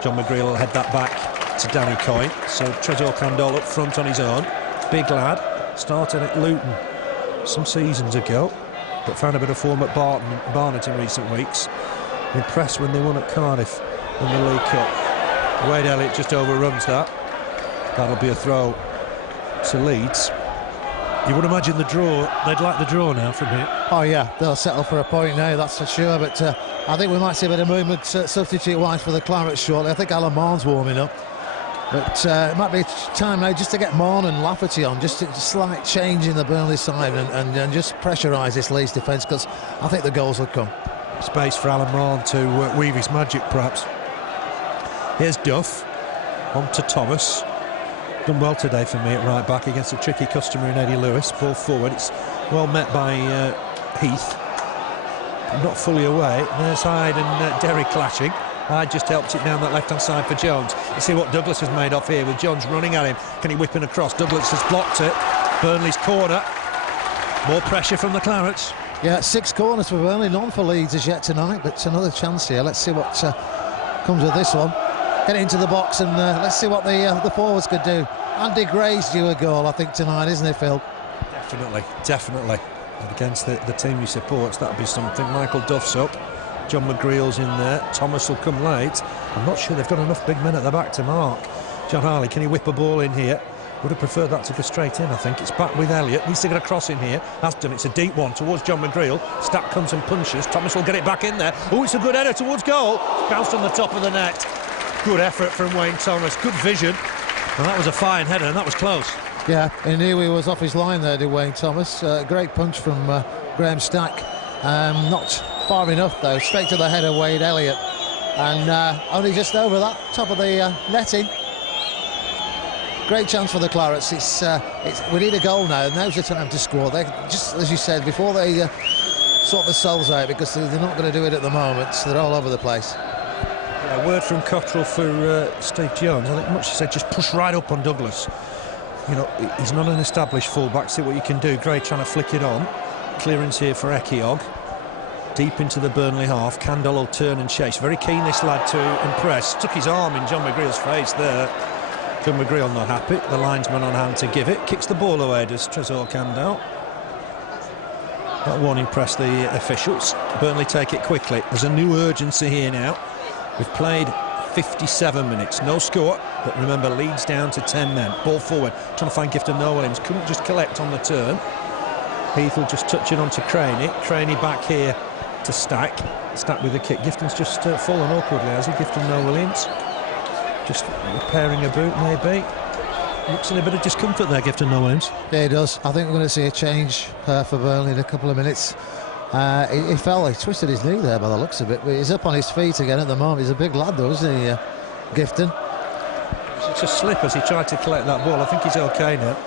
John McGreal will head that back to Danny Coyne. So Tresor Kandal up front on his own. Big lad, started at Luton some seasons ago, but found a bit of form at Barnet in recent weeks. Impressed when they won at Cardiff in the League Cup. Wade Elliott just overruns that. That'll be a throw to Leeds. You would imagine the draw, they'd like the draw now from here. Oh yeah, they'll settle for a point now, that's for sure, but I think we might see a bit of movement substitute-wise for the Clarets shortly. I think Alan Marne's warming up, but it might be time now just to get Marne and Lafferty on, just a slight change in the Burnley side and just pressurise this Leeds defence, because I think the goals will come. Space for Alan Marne to weave his magic, perhaps. Here's Duff, on to Thomas. Done well today for me at right back against a tricky customer in Eddie Lewis. Ball forward, it's well met by Heath. Not fully away. There's Hyde and Derry clashing. Hyde just helped it down that left-hand side for Jones. You see what Douglas has made off here with Jones running at him. Can he whip in across? Douglas has blocked it. Burnley's corner. More pressure from the Clarets. Yeah, 6 corners for Burnley, none for Leeds as yet tonight, but another chance here. Let's see what comes with this one. Get into the box and let's see what the forwards could do. Andy Gray's due a goal, I think, tonight, isn't it, Phil? Definitely. And against the team he supports, that'll be something. Michael Duff's up. John McGreal's in there. Thomas will come late. I'm not sure they've got enough big men at the back to mark. John Harley, can he whip a ball in here? Would have preferred that to go straight in, I think. It's back with Elliott. Needs to get a cross in here. Has done. It's a deep one towards John McGreal. Stack comes and punches. Thomas will get it back in there. Oh, it's a good header towards goal. Bounced on the top of the net. Good effort from Wayne Thomas. Good vision. And that was a fine header, and that was close. Yeah, he knew he was off his line there, did Wayne Thomas. Great punch from Graham Stack. Not far enough, though. Straight to the header, Wade Elliott. And only just over that, top of the netting. Great chance for the Clarets. We need a goal now. Now's the time to score. They just, as you said, before they sort themselves out, because they're not going to do it at the moment. So they're all over the place. Yeah, word from Cotterill for Steve Jones. I think much he said, just push right up on Douglas. You know, he's not an established fullback. See what you can do. Gray trying to flick it on. Clearance here for Ekiog. Deep into the Burnley half. Kandal will turn and chase. Very keen, this lad, to impress. Took his arm in John McGreal's face there. John McGreal not happy. The linesman on hand to give it. Kicks the ball away, does Tresor Kandal. That won't impress the officials. Burnley take it quickly. There's a new urgency here now. We've played 57 minutes. No score, but remember, Leeds down to 10 men. Ball forward. Trying to find Gifton Noel-Williams. Couldn't just collect on the turn. Heath will just touch it onto Craney. Craney back here to Stack. Stack with the kick. Gifton's just fallen awkwardly, has he? Gifton Noel-Williams. Just repairing a boot, maybe. Looks in a bit of discomfort there, Gifton Noel-Williams. Yeah, he does. I think we're going to see a change for Burnley in a couple of minutes. He fell, he twisted his knee there by the looks of it, but he's up on his feet again at the moment. He's a big lad though, isn't he, Gifton? It's a slip as he tried to collect that ball. I think he's okay now.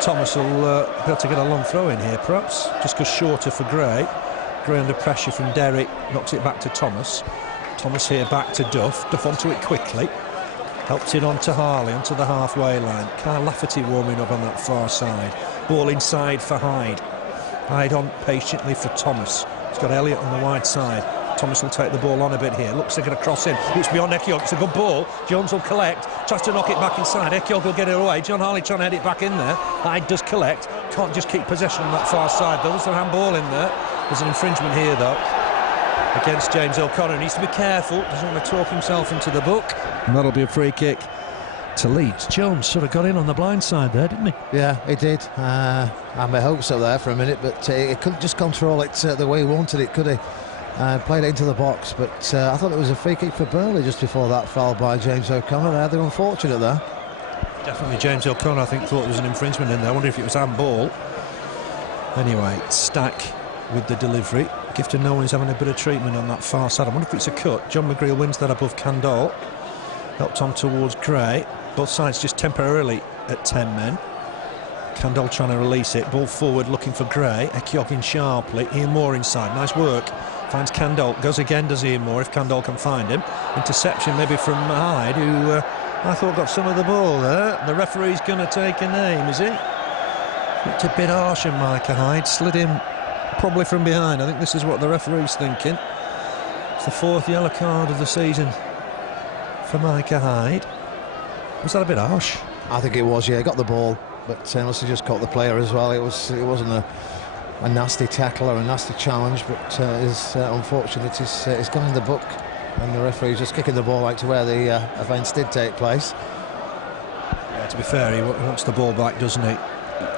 Thomas will be able to get a long throw in here, perhaps, just goes shorter for Gray. Gray under pressure from Derry, knocks it back to Thomas. Thomas here back to Duff. Duff onto it quickly. Helps it on to Harley, onto the halfway line. Kyle Lafferty warming up on that far side. Ball inside for Hyde. Hyde on patiently for Thomas. He's got Elliott on the wide side. Thomas will take the ball on a bit here. Looks like a cross in. Looks beyond Ekiog. It's a good ball. Jones will collect. Tries to knock it back inside. Ekiog will get it away. John Harley trying to head it back in there. Hyde does collect. Can't just keep possession on that far side. There's a handball in there. There's an infringement here, though, against James O'Connor. He needs to be careful. Doesn't want to talk himself into the book. And that'll be a free kick to Leeds. Jones sort of got in on the blind side there, didn't he? Yeah, he did. I had my hopes up there for a minute, but he couldn't just control it the way he wanted it, could he? Played it into the box, but I thought it was a free kick for Burnley just before that foul by James O'Connor. They're unfortunate there. Definitely James O'Connor, I think, thought there was an infringement in there. I wonder if it was handball. Anyway, Stack with the delivery. Gifton Nolan's having a bit of treatment on that far side. I wonder if it's a cut. John McGreal wins that above Candle. Helped on towards Gray. Both sides just temporarily at 10 men. Candle trying to release it. Ball forward looking for Gray. Ekiog in sharply. Ian Moore inside. Nice work. Finds Candle. Goes again, does Ian Moore, if Candle can find him. Interception maybe from Hyde, who I thought got some of the ball there. The referee's going to take a name, is he? Looked a bit harsh on Micah Hyde. Slid him probably from behind. I think this is what the referee's thinking. It's the 4th yellow card of the season for Micah Hyde. Was that a bit harsh? I think it was, yeah. He got the ball, but must have just caught the player as well. It wasn't a nasty tackle or a nasty challenge, but is unfortunate. It's gone in the book, and the referee's just kicking the ball out to where the events did take place. Yeah, to be fair, he wants the ball back, doesn't he?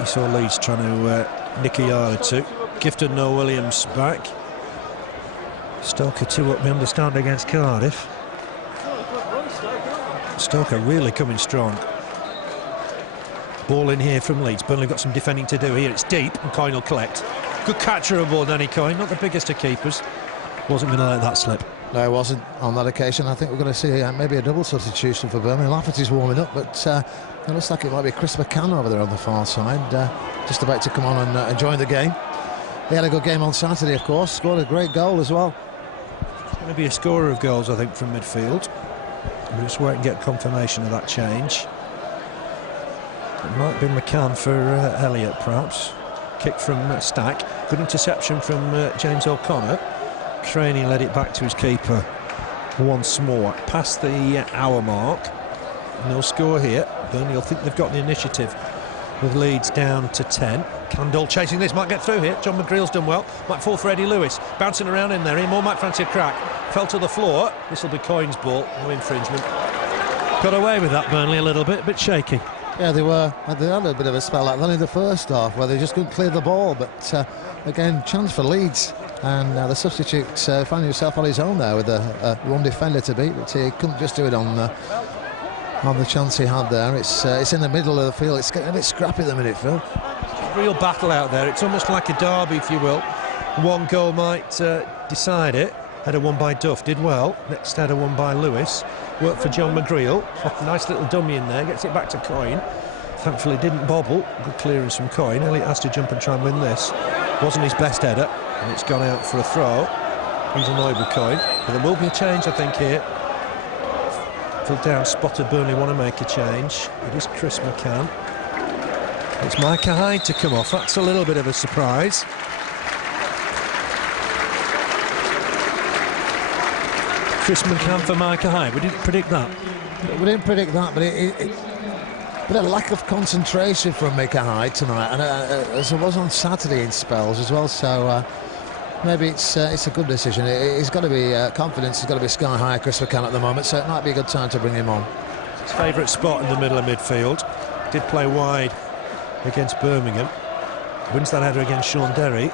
He saw Leeds trying to nick a yard or two. Gifted No Williams back. Stoker 2 up, we understand, against Cardiff. Stoker really coming strong. Ball in here from Leeds. Burnley got some defending to do here. It's deep, and Coyne will collect. Good catcher aboard Danny Coyne, not the biggest of keepers. Wasn't going to let that slip. No, it wasn't on that occasion. I think we're going to see maybe a double substitution for Burnley. Lafferty's warming up, but it looks like it might be Chris McCann over there on the far side, just about to come on and join the game. He had a good game on Saturday, of course. Scored a great goal as well. He's going to be a scorer of goals, I think, from midfield. We'll just wait and get confirmation of that change. It might be McCann for Elliott, perhaps. Kick from Stack. Good interception from James O'Connor. Craney led it back to his keeper once more. Past the hour mark. And they'll score here. Burnley will think they've got the initiative with Leeds down to 10. Candle chasing this, might get through here. John McGreal's done well. Might fall for Eddie Lewis. Bouncing around in there. Ian Moore might fancy a crack. Fell to the floor. This will be Coyne's ball. No infringement. Got away with that, Burnley, a little bit shaky. Yeah, they had a bit of a spell like that in the first half where they just couldn't clear the ball, but again, chance for Leeds, and the substitute finding himself on his own there with a one defender to beat, but he couldn't just do it on the chance he had there. It's in the middle of the field. It's getting a bit scrappy at the minute, Phil. Real battle out there. It's almost like a derby, if you will. One goal might decide it. Header won by Duff, did well. Next header won by Lewis. Worked for John McGreal. Nice little dummy in there. Gets it back to Coyne. Thankfully didn't bobble. Good clearance from Coyne. Elliott has to jump and try and win this. Wasn't his best header, and it's gone out for a throw. He's annoyed with Coyne. But there will be a change, I think, here. Phil Down spotted Burnley want to make a change. It is Chris McCann. It's Micah Hyde to come off. That's a little bit of a surprise. Chris McCann for Micah Hyde. We didn't predict that. We didn't predict that, but a lack of concentration from Micah Hyde tonight, and as it was on Saturday in spells as well. So maybe it's a good decision. He's got to be confidence. He's got to be sky high, Chris McCann, at the moment. So it might be a good time to bring him on. His favourite spot in the middle of midfield. Did play wide against Birmingham. Wins that header against Sean Derry.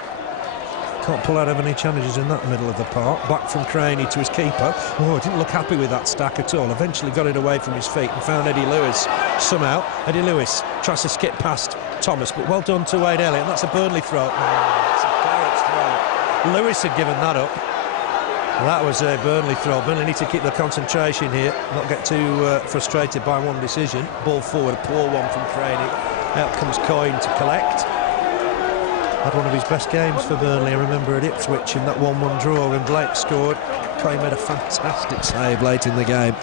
Can't pull out of any challenges in that middle of the park. Back from Craney to his keeper. Oh, didn't look happy with that Stack at all. Eventually got it away from his feet and found Eddie Lewis somehow. Eddie Lewis tries to skip past Thomas, but well done to Wade Elliott. That's a Burnley throw. Oh, it's a Garrett's throw. Lewis had given that up. That was a Burnley throw. Burnley need to keep their concentration here, not get too frustrated by one decision. Ball forward, a poor one from Craney. Out comes Coyne to collect. Had one of his best games for Burnley, I remember, at Ipswich in that 1-1 draw when Blake scored. Coyne made a fantastic save late in the game.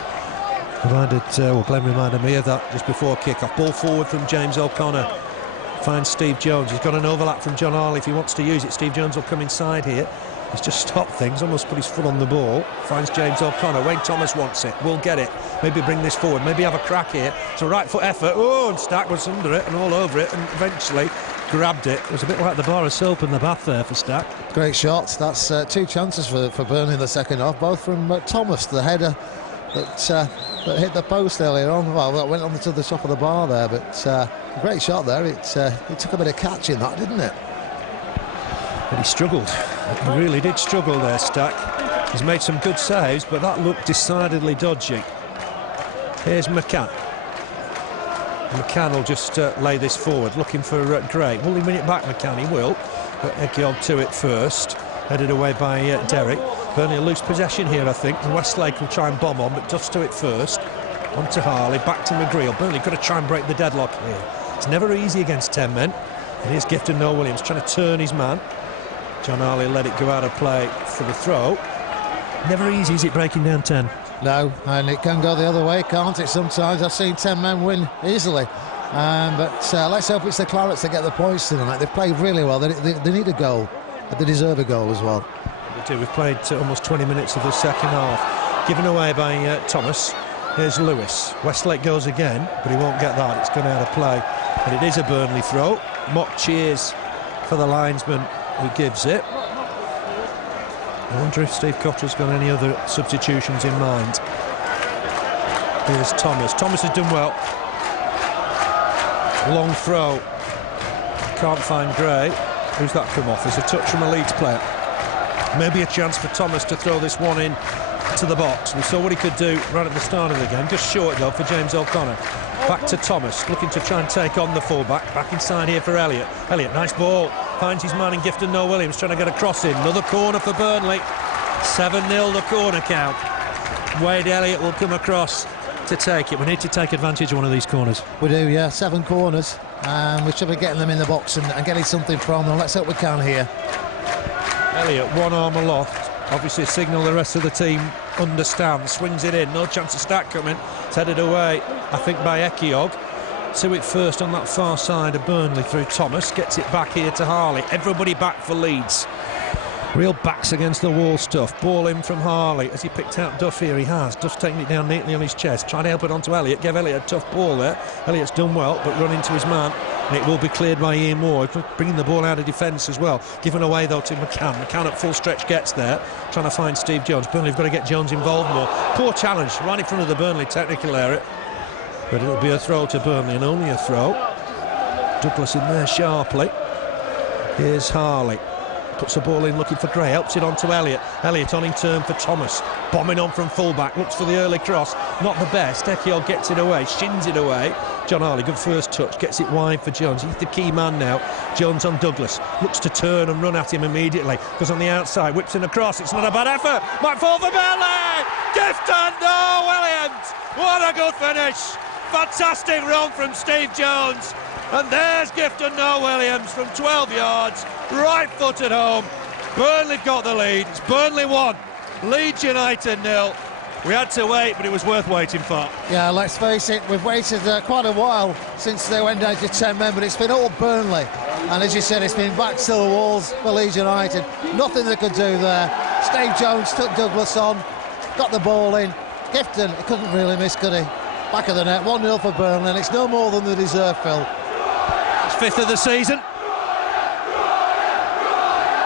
Glenn reminded me of that just before kick-off. Ball forward from James O'Connor. Finds Steve Jones. He's got an overlap from John Harley if he wants to use it. Steve Jones will come inside here. He's just stopped things, almost put his foot on the ball. Finds James O'Connor. Wayne Thomas wants it. We'll get it. Maybe bring this forward. Maybe have a crack here. It's a right foot effort. Oh, and Stack was under it and all over it and eventually grabbed it. It was a bit like the bar of soap in the bath there for Stack. Great shots. That's 2 chances for Burnley in the second half, both from Thomas, the header that hit the post earlier on. Well, that went on to the top of the bar there, but a great shot there. It took a bit of catching that, didn't it? But he struggled. He really did struggle there, Stack. He's made some good saves, but that looked decidedly dodgy. Here's McCann. McCann will just lay this forward, looking for Gray. Will he win it back, McCann? He will. But Ekiog to it first. Headed away by Derrick. Burnley will lose possession here, I think. And Westlake will try and bomb on, but Duff's to it first. On to Harley, back to McGreal. Burnley got to try and break the deadlock here. It's never easy against 10 men. And here's Gifton Noel Williams trying to turn his man. John Harley let it go out of play for the throw. Never easy, is it, breaking down 10? No, and it can go the other way, can't it? Sometimes I've seen 10 men win easily. But let's hope it's the Clarets that get the points tonight. They've played really well. They need a goal, but they deserve a goal as well. They do. We've played almost 20 minutes of the second half. Given away by Thomas. Here's Lewis. Westlake goes again, but he won't get that. It's gone out of play. And it is a Burnley throw. Mock cheers for the linesman who gives it. I wonder if Steve Cotterill's got any other substitutions in mind. Here's Thomas. Thomas has done well. Long throw. Can't find Gray. Who's that come off? There's a touch from a Leeds player. Maybe a chance for Thomas to throw this one in to the box. We saw what he could do right at the start of the game. Just short though for James O'Connor. Back to Thomas, looking to try and take on the fullback. Back inside here for Elliott. Elliott, nice ball. Finds his man in Gifton Noel Williams, trying to get a cross in. Another corner for Burnley. 7-0 the corner count. Wade Elliott will come across to take it. We need to take advantage of one of these corners. We do, yeah. 7 corners. We should be getting them in the box and getting something from them. Let's hope we can here. Elliott, one arm aloft. Obviously a signal the rest of the team understands. Swings it in. No chance of Stack coming. It's headed away, I think, by Ekiog. To it first on that far side of Burnley through Thomas. Gets it back here to Harley. Everybody back for Leeds. Real backs against the wall stuff. Ball in from Harley. Has he picked out Duff here? He has. Duff's taking it down neatly on his chest. Trying to help it onto Elliott. Gave Elliott a tough ball there. Elliott's done well, but run into his man. And it will be cleared by Ian Moore, bringing the ball out of defence as well. Given away though to McCann. McCann at full stretch gets there, trying to find Steve Jones. Burnley have got to get Jones involved more. Poor challenge right in front of the Burnley technical area. But it'll be a throw to Burnley, and only a throw. Douglas in there sharply. Here's Harley. Puts the ball in looking for Gray, helps it on to Elliott. Elliott on in turn for Thomas. Bombing on from fullback, looks for the early cross. Not the best. Ekiol gets it away, shins it away. John Harley, good first touch, gets it wide for Jones. He's the key man now. Jones on Douglas, looks to turn and run at him immediately. Goes on the outside, whips in across. It's not a bad effort. Might fall for Burnley. Gifton Noel Williams. What a good finish. Fantastic run from Steve Jones. And there's Gifton Noel Williams from 12 yards. Right foot at home. Burnley got the lead. It's Burnley 1, Leeds United 0. We had to wait, but it was worth waiting for. Yeah, let's face it, we've waited quite a while since they went down to 10 men, but it's been all Burnley. And as you said, it's been back to the walls for Leeds United. Nothing they could do there. Steve Jones took Douglas on, got the ball in. Gifton, he couldn't really miss, could he? Back of the net, 1-0 for Burnley, and it's no more than they deserve, Phil. It's 5th of the season.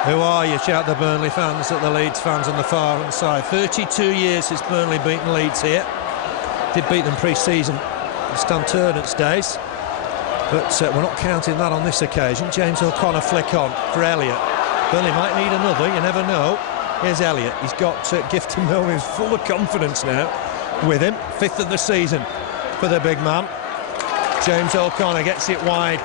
Who are you? Shout the Burnley fans at the Leeds fans on the far hand side. 32 years since Burnley beaten Leeds here. Did beat them pre-season, Stan Turnant's days. But we're not counting that on this occasion. James O'Connor flick on for Elliott. Burnley might need another, you never know. Here's Elliott. He's got Gifton Noel full of confidence now with him. 5th of the season for the big man. James O'Connor gets it wide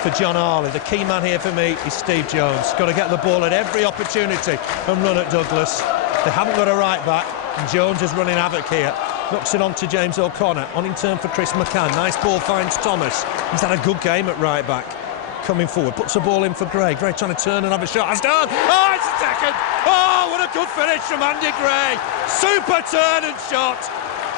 for John Harley. The key man here for me is Steve Jones. Got to get the ball at every opportunity and run at Douglas. They haven't got a right back, and Jones is running havoc here. Knocks it on to James O'Connor. On in turn for Chris McCann. Nice ball finds Thomas. He's had a good game at right back. Coming forward, puts the ball in for Gray. Gray trying to turn and have a shot. Has done. Oh, it's a second. Oh, what a good finish from Andy Gray. Super turn and shot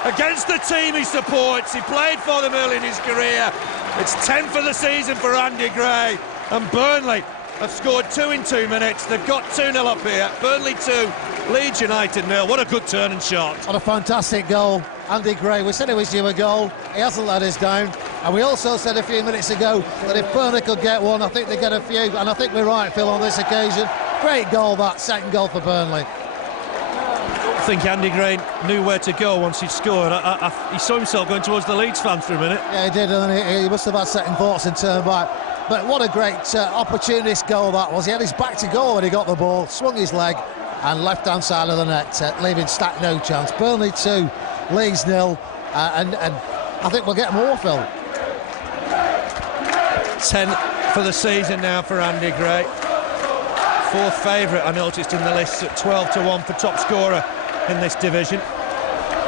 against the team he supports. He played for them early in his career. It's 10 for the season for Andy Gray. And Burnley have scored 2 in 2 minutes. They've got 2-0 up here. Burnley 2, Leeds United 0. What a good turn and shot. What a fantastic goal. Andy Gray, we said it was due a goal. He hasn't let us down. And we also said a few minutes ago that if Burnley could get one, I think they get a few. And I think we're right, Phil, on this occasion. Great goal, that second goal for Burnley. I think Andy Gray knew where to go once he'd scored. He saw himself going towards the Leeds fans for a minute. Yeah, he did, and he must have had second thoughts and turned back. But what a great opportunist goal that was. He had his back to goal when he got the ball, swung his leg, and left-hand side of the net, leaving Stack no chance. Burnley 2, Leeds 0, and I think we'll get more, Phil. 10 for the season now for Andy Gray. 4th favourite, I noticed, in the list at 12-1 for top scorer in this division.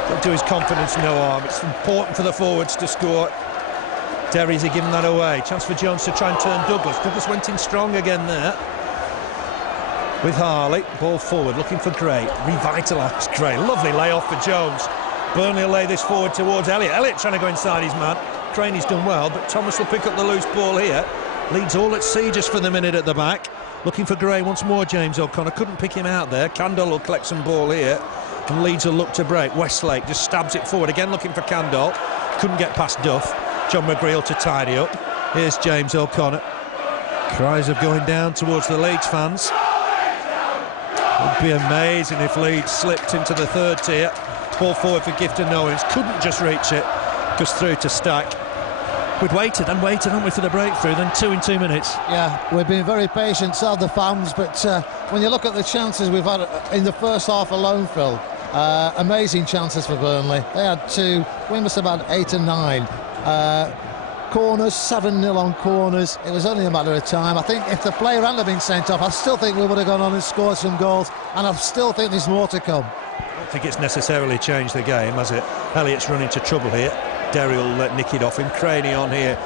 Don't do his confidence no harm. It's important for the forwards to score. Derry's are giving that away. Chance for Jones to try and turn Douglas. Douglas went in strong again there with Harley. Ball forward, looking for Gray. Revitalised Gray. Lovely layoff for Jones. Burnley will lay this forward towards Elliott. Elliott trying to go inside his man. Craney's done well, but Thomas will pick up the loose ball here. Leeds all at sea just for the minute at the back. Looking for Gray once more, James O'Connor. Couldn't pick him out there. Candle will collect some ball here. And Leeds will look to break. Westlake just stabs it forward. Again looking for Candle. Couldn't get past Duff. John McGreal to tidy up. Here's James O'Connor. Cries of going down towards the Leeds fans. It would be amazing if Leeds slipped into the 3rd tier. Ball forward for Gifton Owens. Couldn't just reach it. Goes through to Stack. We'd waited, haven't we, for the breakthrough, then 2 in 2 minutes. Yeah, we've been very patient, so have the fans, but when you look at the chances we've had in the first half alone, Phil, amazing chances for Burnley. They had 2, we must have had 8 and 9. Corners, 7-0 on corners. It was only a matter of time. I think if the player hadn't been sent off, I still think we would have gone on and scored some goals, and I still think there's more to come. I don't think it's necessarily changed the game, has it? Elliott's run into trouble here. Derry will nick it off him. Craney on here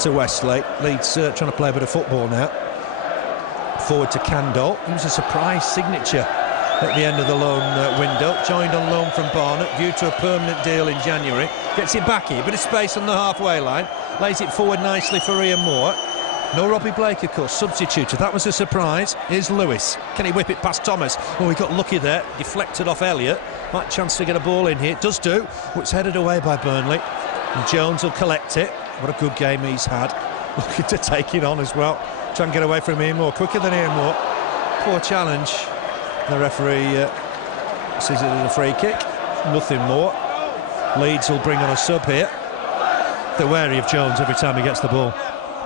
to Westlake. Leeds trying to play a bit of football now. Forward to Candle. It was a surprise signature at the end of the loan window. Joined on loan from Barnet, due to a permanent deal in January. Gets it back here, bit of space on the halfway line. Lays it forward nicely for Ian Moore. No Robbie Blake, of course, substituted. That was a surprise. Here's Lewis. Can he whip it past Thomas? Oh, he got lucky there. Deflected off Elliott. Might chance to get a ball in here. It does do. Oh, it's headed away by Burnley. And Jones will collect it. What a good game he's had. Looking to take it on as well. Try and get away from Ian Moore. Quicker than Ian Moore. Poor challenge. The referee sees it as a free kick. Nothing more. Leeds will bring on a sub here. They're wary of Jones every time he gets the ball.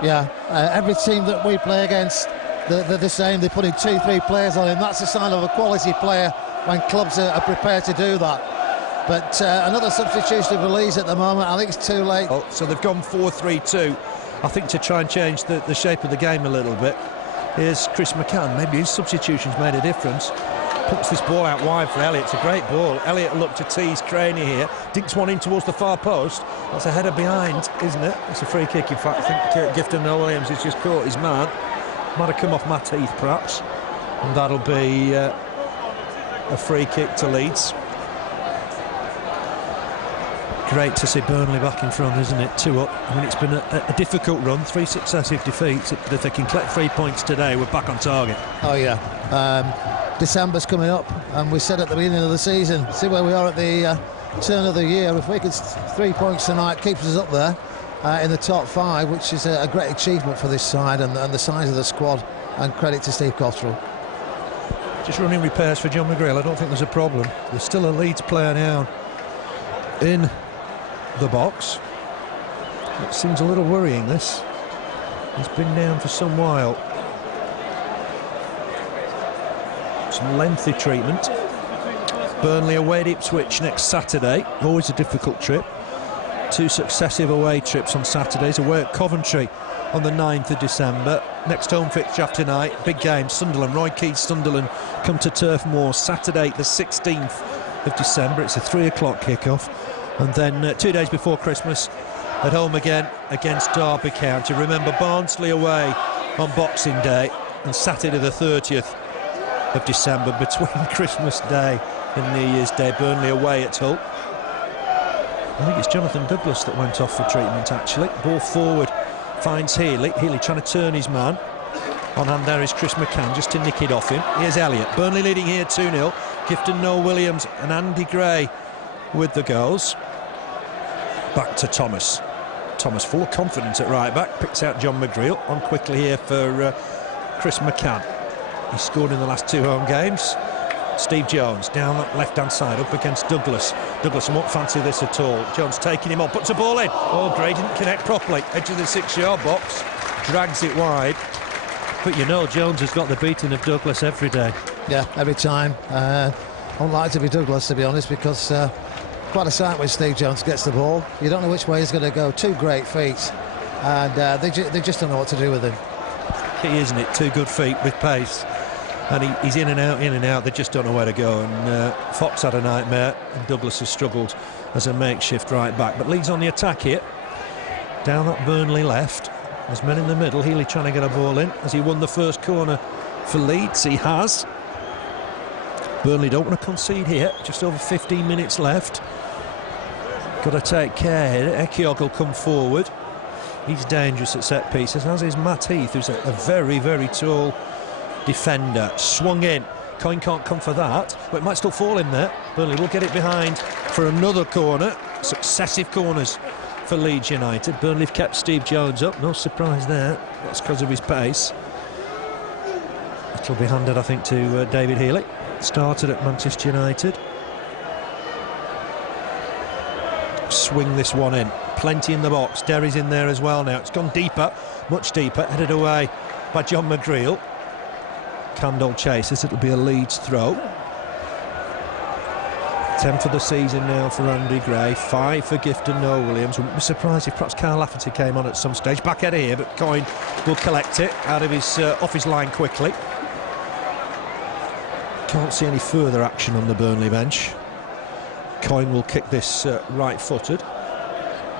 Yeah, every team that we play against, they're the same. They're putting 2-3 players on him. That's a sign of a quality player when clubs are prepared to do that. But another substitution for Leeds at the moment. I think it's too late. Oh, so they've gone 4-3-2, I think, to try and change the shape of the game a little bit. Here's Chris McCann. Maybe his substitution's made a difference. Puts this ball out wide for Elliott. It's a great ball. Elliott will look to tease Craney here. Dinks one in towards the far post. That's a header behind, isn't it? It's a free kick, in fact. I think Gifton Williams has just caught his man. Might have come off Matt Heath, perhaps. And that'll be a free kick to Leeds. Great to see Burnley back in front, isn't it? 2 up. I mean, it's been a difficult run, 3 successive defeats. But if they can collect 3 points today, we're back on target. Oh, yeah. December's coming up, and we said at the beginning of the season, see where we are at the turn of the year. If we could 3 points tonight, keeps us up there in the top 5, which is a great achievement for this side and the size of the squad. And credit to Steve Cotterill. Just running repairs for John McGreal. I don't think there's a problem. There's still a Leeds player now in the box. It seems a little worrying, this. He's been down for some while. Some lengthy treatment. Burnley away at Ipswich next Saturday. Always a difficult trip. 2 successive away trips on Saturdays. Away at Coventry on the 9th of December. Next home fixture after tonight, big game, Sunderland. Roy Keane's Sunderland come to Turf Moor Saturday the 16th of December. It's a 3 o'clock kickoff. And then 2 days before Christmas, at home again against Derby County. Remember, Barnsley away on Boxing Day, and Saturday the 30th of December, between Christmas Day and New Year's Day, Burnley away at Hull. I think it's Jonathan Douglas that went off for treatment, actually. Ball forward, finds Healy. Healy trying to turn his man. On hand there is Chris McCann, just to nick it off him. Here's Elliott. Burnley leading here 2-0. Gifton Noel Williams and Andy Gray with the goals. Back to Thomas. Thomas full of confidence at right back. Picks out John McGreal. On quickly here for Chris McCann. He scored in the last 2 home games. Steve Jones down that left-hand side up against Douglas. Douglas won't fancy this at all. Jones taking him on, puts a ball in. Oh, Gray didn't connect properly. Edge of the 6-yard box. Drags it wide. But you know Jones has got the beating of Douglas every day. Yeah, every time. Unlikely to be Douglas, to be honest, because quite a sight when Steve Jones gets the ball. You don't know which way he's going to go. 2 great feet. And they just don't know what to do with him. Key, isn't it? 2 good feet with pace. And he's in and out, they just don't know where to go. And Fox had a nightmare, and Douglas has struggled as a makeshift right back. But Leeds on the attack here. Down that Burnley left. There's men in the middle. Healy trying to get a ball in. Has he won the first corner for Leeds? He has. Burnley don't want to concede here. Just over 15 minutes left. Got to take care here. Ekiog will come forward. He's dangerous at set pieces, as is Matt Heath, who's a very, very tall defender. Swung in. Coyne can't come for that, but it might still fall in there. Burnley will get it behind for another corner. Successive corners for Leeds United. Burnley have kept Steve Jones up. No surprise there. That's because of his pace. It'll be handed, I think, to David Healy. Started at Manchester United. Swing this one in. Plenty in the box. Derry's in there as well now. It's gone deeper, much deeper. Headed away by John McGreal. Candle chases. It'll be a Leeds throw. 10 for the season now for Andy Gray. 5 for Gifton Noel Williams. Wouldn't be surprised if perhaps Kyle Lafferty came on at some stage. Back header here, but Coyne will collect it out of his off his line quickly. Can't see any further action on the Burnley bench. Coyne will kick this right-footed.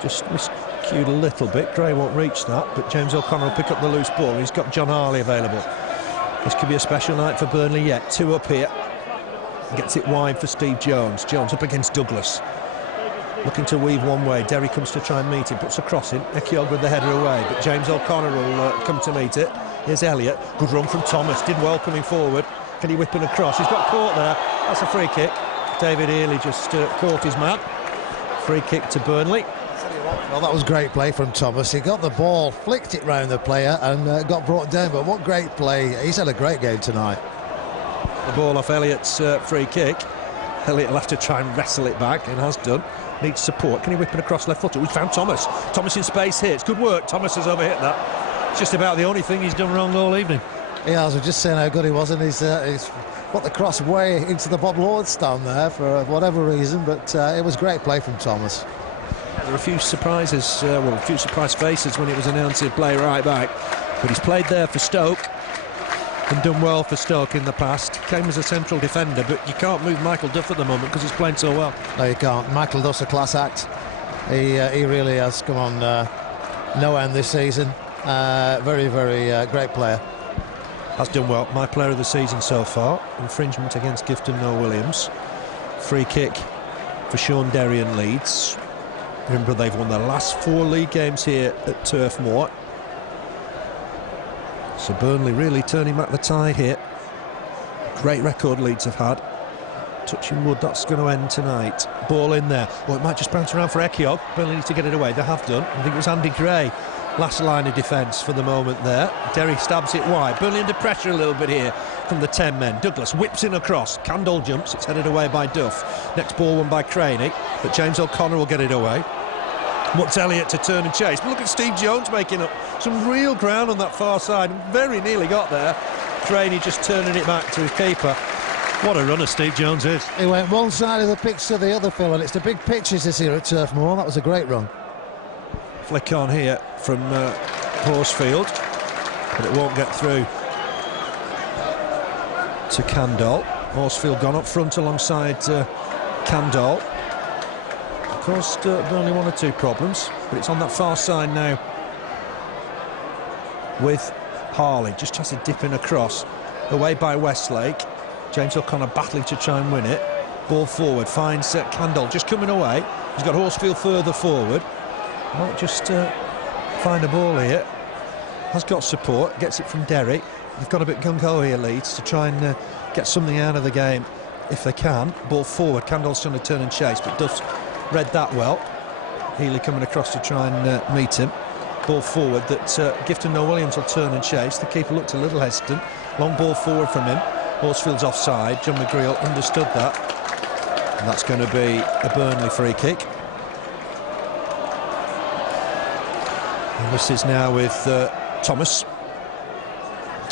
Just miscued a little bit. Gray won't reach that, but James O'Connor will pick up the loose ball. He's got John Harley available. This could be a special night for Burnley yet. 2 up here. Gets it wide for Steve Jones. Jones up against Douglas. Looking to weave one way. Derry comes to try and meet him. Puts a cross in. Ekiog with the header away, but James O'Connor will come to meet it. Here's Elliott. Good run from Thomas. Did well coming forward. Can he whip in across? He's got caught there. That's a free kick. David Healy just caught his man. Free kick to Burnley. Well, that was great play from Thomas. He got the ball, flicked it round the player and got brought down. But what great play. He's had a great game tonight. The ball off Elliott's free kick. Elliott will have to try and wrestle it back, and has done. Needs support. Can he whip it across left footer? We found Thomas. Thomas in space here. It's good work. Thomas has overhit that. It's just about the only thing he's done wrong all evening. He has. We're just saying how good he was, and he's put the cross way into the Bob Lord stand there for whatever reason, but it was great play from Thomas. There were a few surprises, a few surprise faces when it was announced he'd play right back, but he's played there for Stoke and done well for Stoke in the past. Came as a central defender, but you can't move Michael Duff at the moment because he's playing so well. No, you can't. Michael Duff's a class act. He really has come on no end this season. Very, very great player. Has done well. My player of the season so far. Infringement against Gifton Noel Williams. Free kick for Sean Derry and Leeds. Remember, they've won their last 4 league games here at Turf Moor. So Burnley really turning back the tide here. Great record Leeds have had. Touching wood, that's going to end tonight. Ball in there. Well, it might just bounce around for Ekiog. Burnley need to get it away. They have done. I think it was Andy Gray. Last line of defence for the moment there. Derry stabs it wide. Burnley under pressure a little bit here from the 10 men. Douglas whips in across. Candle jumps. It's headed away by Duff. Next ball won by Craney, but James O'Connor will get it away. Wants Elliott to turn and chase. But look at Steve Jones making up some real ground on that far side. Very nearly got there. Craney just turning it back to his keeper. What a runner Steve Jones is. He went one side of the pitch to the other, Phil, and it's the big pitches this here at Turf Moor. That was a great run. Flick on here from Horsfield, but it won't get through to Candle. Horsfield gone up front alongside Candle. Caused Burnley 1 or 2 problems, but it's on that far side now with Harley. Just tries to dip in across, away by Westlake. James O'Connor battling to try and win it. Ball forward, finds Candle just coming away. He's got Horsfield further forward. Might just find a ball here. Has got support, gets it from Derry. They've got a bit gung-ho here, Leeds, to try and get something out of the game if they can. Ball forward, Candle's trying to turn and chase, but Duff's read that well. Healy coming across to try and meet him. Ball forward that Gifton Noel-Williams will turn and chase. The keeper looked a little hesitant. Long ball forward from him. Horsfield's offside. John McGreal understood that. And that's going to be a Burnley free kick. And this is now with Thomas.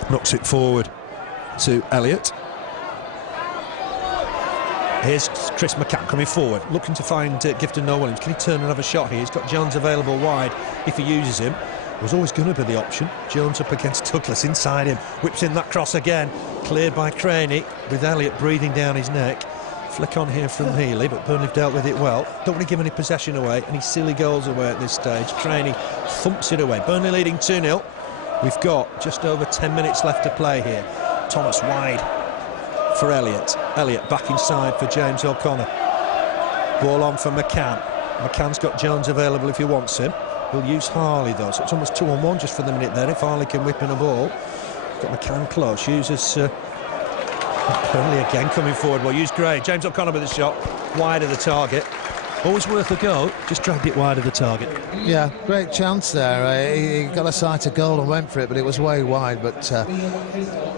Knocks it forward to Elliott. Here's Chris McCann coming forward, looking to find Gifton Noel-Williams. Can he turn and have a shot here? He's got Jones available wide if he uses him. Was always going to be the option. Jones up against Douglas, inside him. Whips in that cross again. Cleared by Craney, with Elliott breathing down his neck. Flick on here from Healy, but Burnley have dealt with it well. Don't want to give any possession away, any silly goals away at this stage. Craney thumps it away. Burnley leading 2-0. We've got just over 10 minutes left to play here. Thomas wide for Elliott. Elliott back inside for James O'Connor. Ball on for McCann. McCann's got Jones available if he wants him. He'll use Harley though, so it's almost 2-on-1 just for the minute there. If Harley can whip in a ball. Got McCann close, uses Burnley again coming forward. Well, use Gray. James O'Connor with a shot wide of the target. Always worth a go, just dragged it wide of the target. Yeah, great chance there. He got a sight of goal and went for it, but it was way wide. But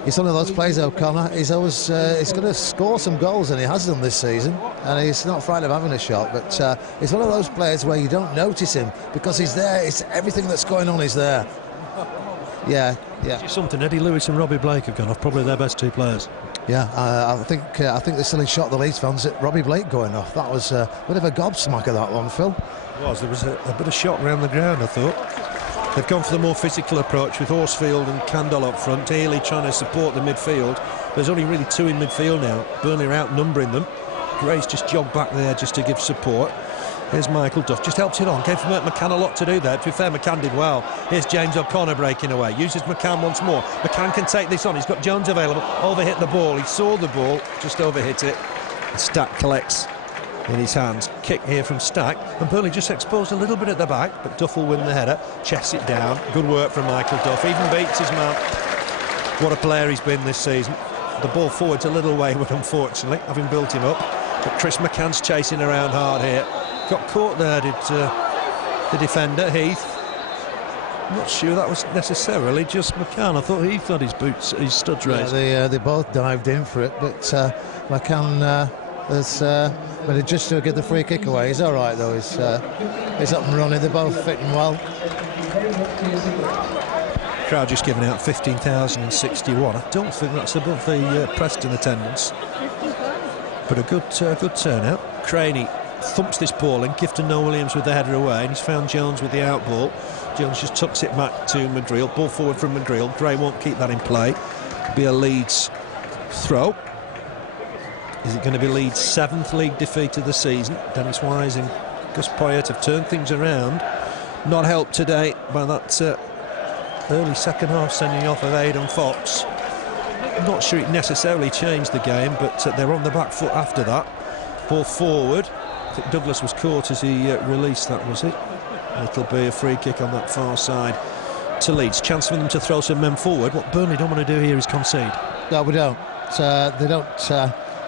he's one of those players, O'Connor. He's always he's going to score some goals, and he has done this season. And he's not frightened of having a shot. But he's one of those players where you don't notice him because he's there. It's everything that's going on is there. Yeah. It's something. Eddie Lewis and Robbie Blake have gone off, probably their best 2 players. Yeah, I think the silly shot the Leeds fans at Robbie Blake going off. That was a bit of a gobsmacker, that one, Phil. It was. There was a bit of shock around the ground, I thought. They've gone for the more physical approach with Horsfield and Candle up front. Healy trying to support the midfield. There's only really 2 in midfield now. Burnley are outnumbering them. Gray's just jogged back there just to give support. Here's Michael Duff, just helps it on. Gave McCann a lot to do there. To be fair, McCann did well. Here's James O'Connor breaking away. Uses McCann once more. McCann can take this on. He's got Jones available. Overhit the ball. He saw the ball, just overhit it. And Stack collects in his hands. Kick here from Stack. And Burnley just exposed a little bit at the back, but Duff will win the header. Chests it down. Good work from Michael Duff. Even beats his man. What a player he's been this season. The ball forward's a little wayward, unfortunately, having built him up. But Chris McCann's chasing around hard here. Got caught there, did the defender, Heath. I'm not sure that was necessarily just McCann. I thought Heath had his boots, his studs raised. Yeah, they both dived in for it, but McCann but it just to get the free kick away. He's all right though. He's up and running. They're both fitting well. Crowd just giving out 15,061. I don't think that's above the Preston attendance, but a good turnout. Craney thumps this ball in. Gifton Noel-Williams with the header away, and he's found Jones with the out ball. Jones just tucks it back to McGreal. Ball forward from McGreal. Gray won't keep that in play. Be a Leeds throw. Is it going to be Leeds' 7th league defeat of the season? Dennis Wise and Gus Poyet have turned things around. Not helped today by that early second half sending off of Aidan Fox. I'm not sure it necessarily changed the game, but they're on the back foot after that. Ball forward. I think Douglas was caught as he released that, was it? It'll be a free kick on that far side to Leeds. Chance for them to throw some men forward. What Burnley don't want to do here is concede. No, we don't. They don't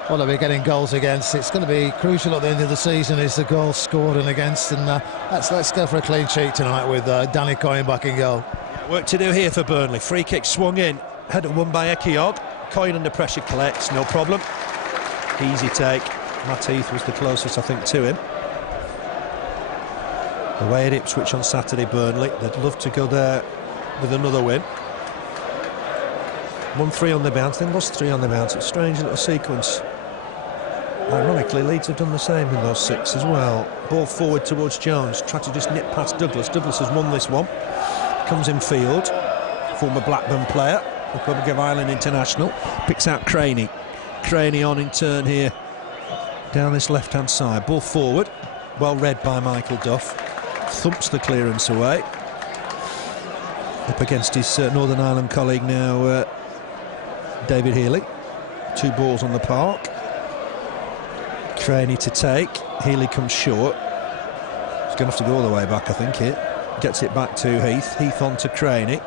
want to be getting goals against. It's going to be crucial at the end of the season is the goals scored and against. And let's go for a clean sheet tonight with Danny Coyne back in goal. Work to do here for Burnley. Free kick swung in. Header won by Ekiog. Coyne under pressure collects, no problem. Easy take. Matt Heath was the closest, I think, to him. Away at Ipswich on Saturday, Burnley. They'd love to go there with another win. Won 3 on the bounce, then lost 3 on the bounce. It's a strange little sequence. Ironically, Leeds have done the same in those 6 as well. Ball forward towards Jones, try to just nip past Douglas. Douglas has won this one. Comes in field, former Blackburn player, Republic of Ireland international. Picks out Craney. Craney on in turn here, down this left-hand side. Ball forward, well read by Michael Duff. Thumps the clearance away. Up against his Northern Ireland colleague now, David Healy. 2 balls on the park. Craney to take. Healy comes short. He's going to have to go all the way back, I think, here. Gets it back to Heath. Heath on to Craney.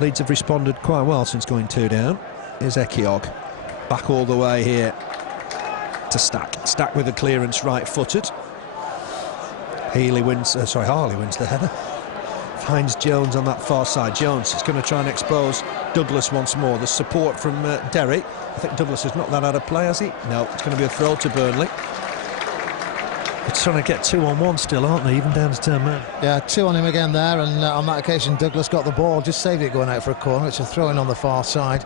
Leeds have responded quite well since going 2 down. Here's Ekiog. Back all the way here to Stack. Stack with a clearance, right-footed. Harley wins the header. Finds Jones on that far side. Jones is going to try and expose Douglas once more. The support from Derry. I think Douglas has knocked that out of play, has he? No, it's going to be a throw to Burnley. They're trying to get 2-on-1 still, aren't they? Even down to 10 men. Yeah, 2 on him again there, and on that occasion Douglas got the ball, just saved it going out for a corner. It's a throw-in on the far side.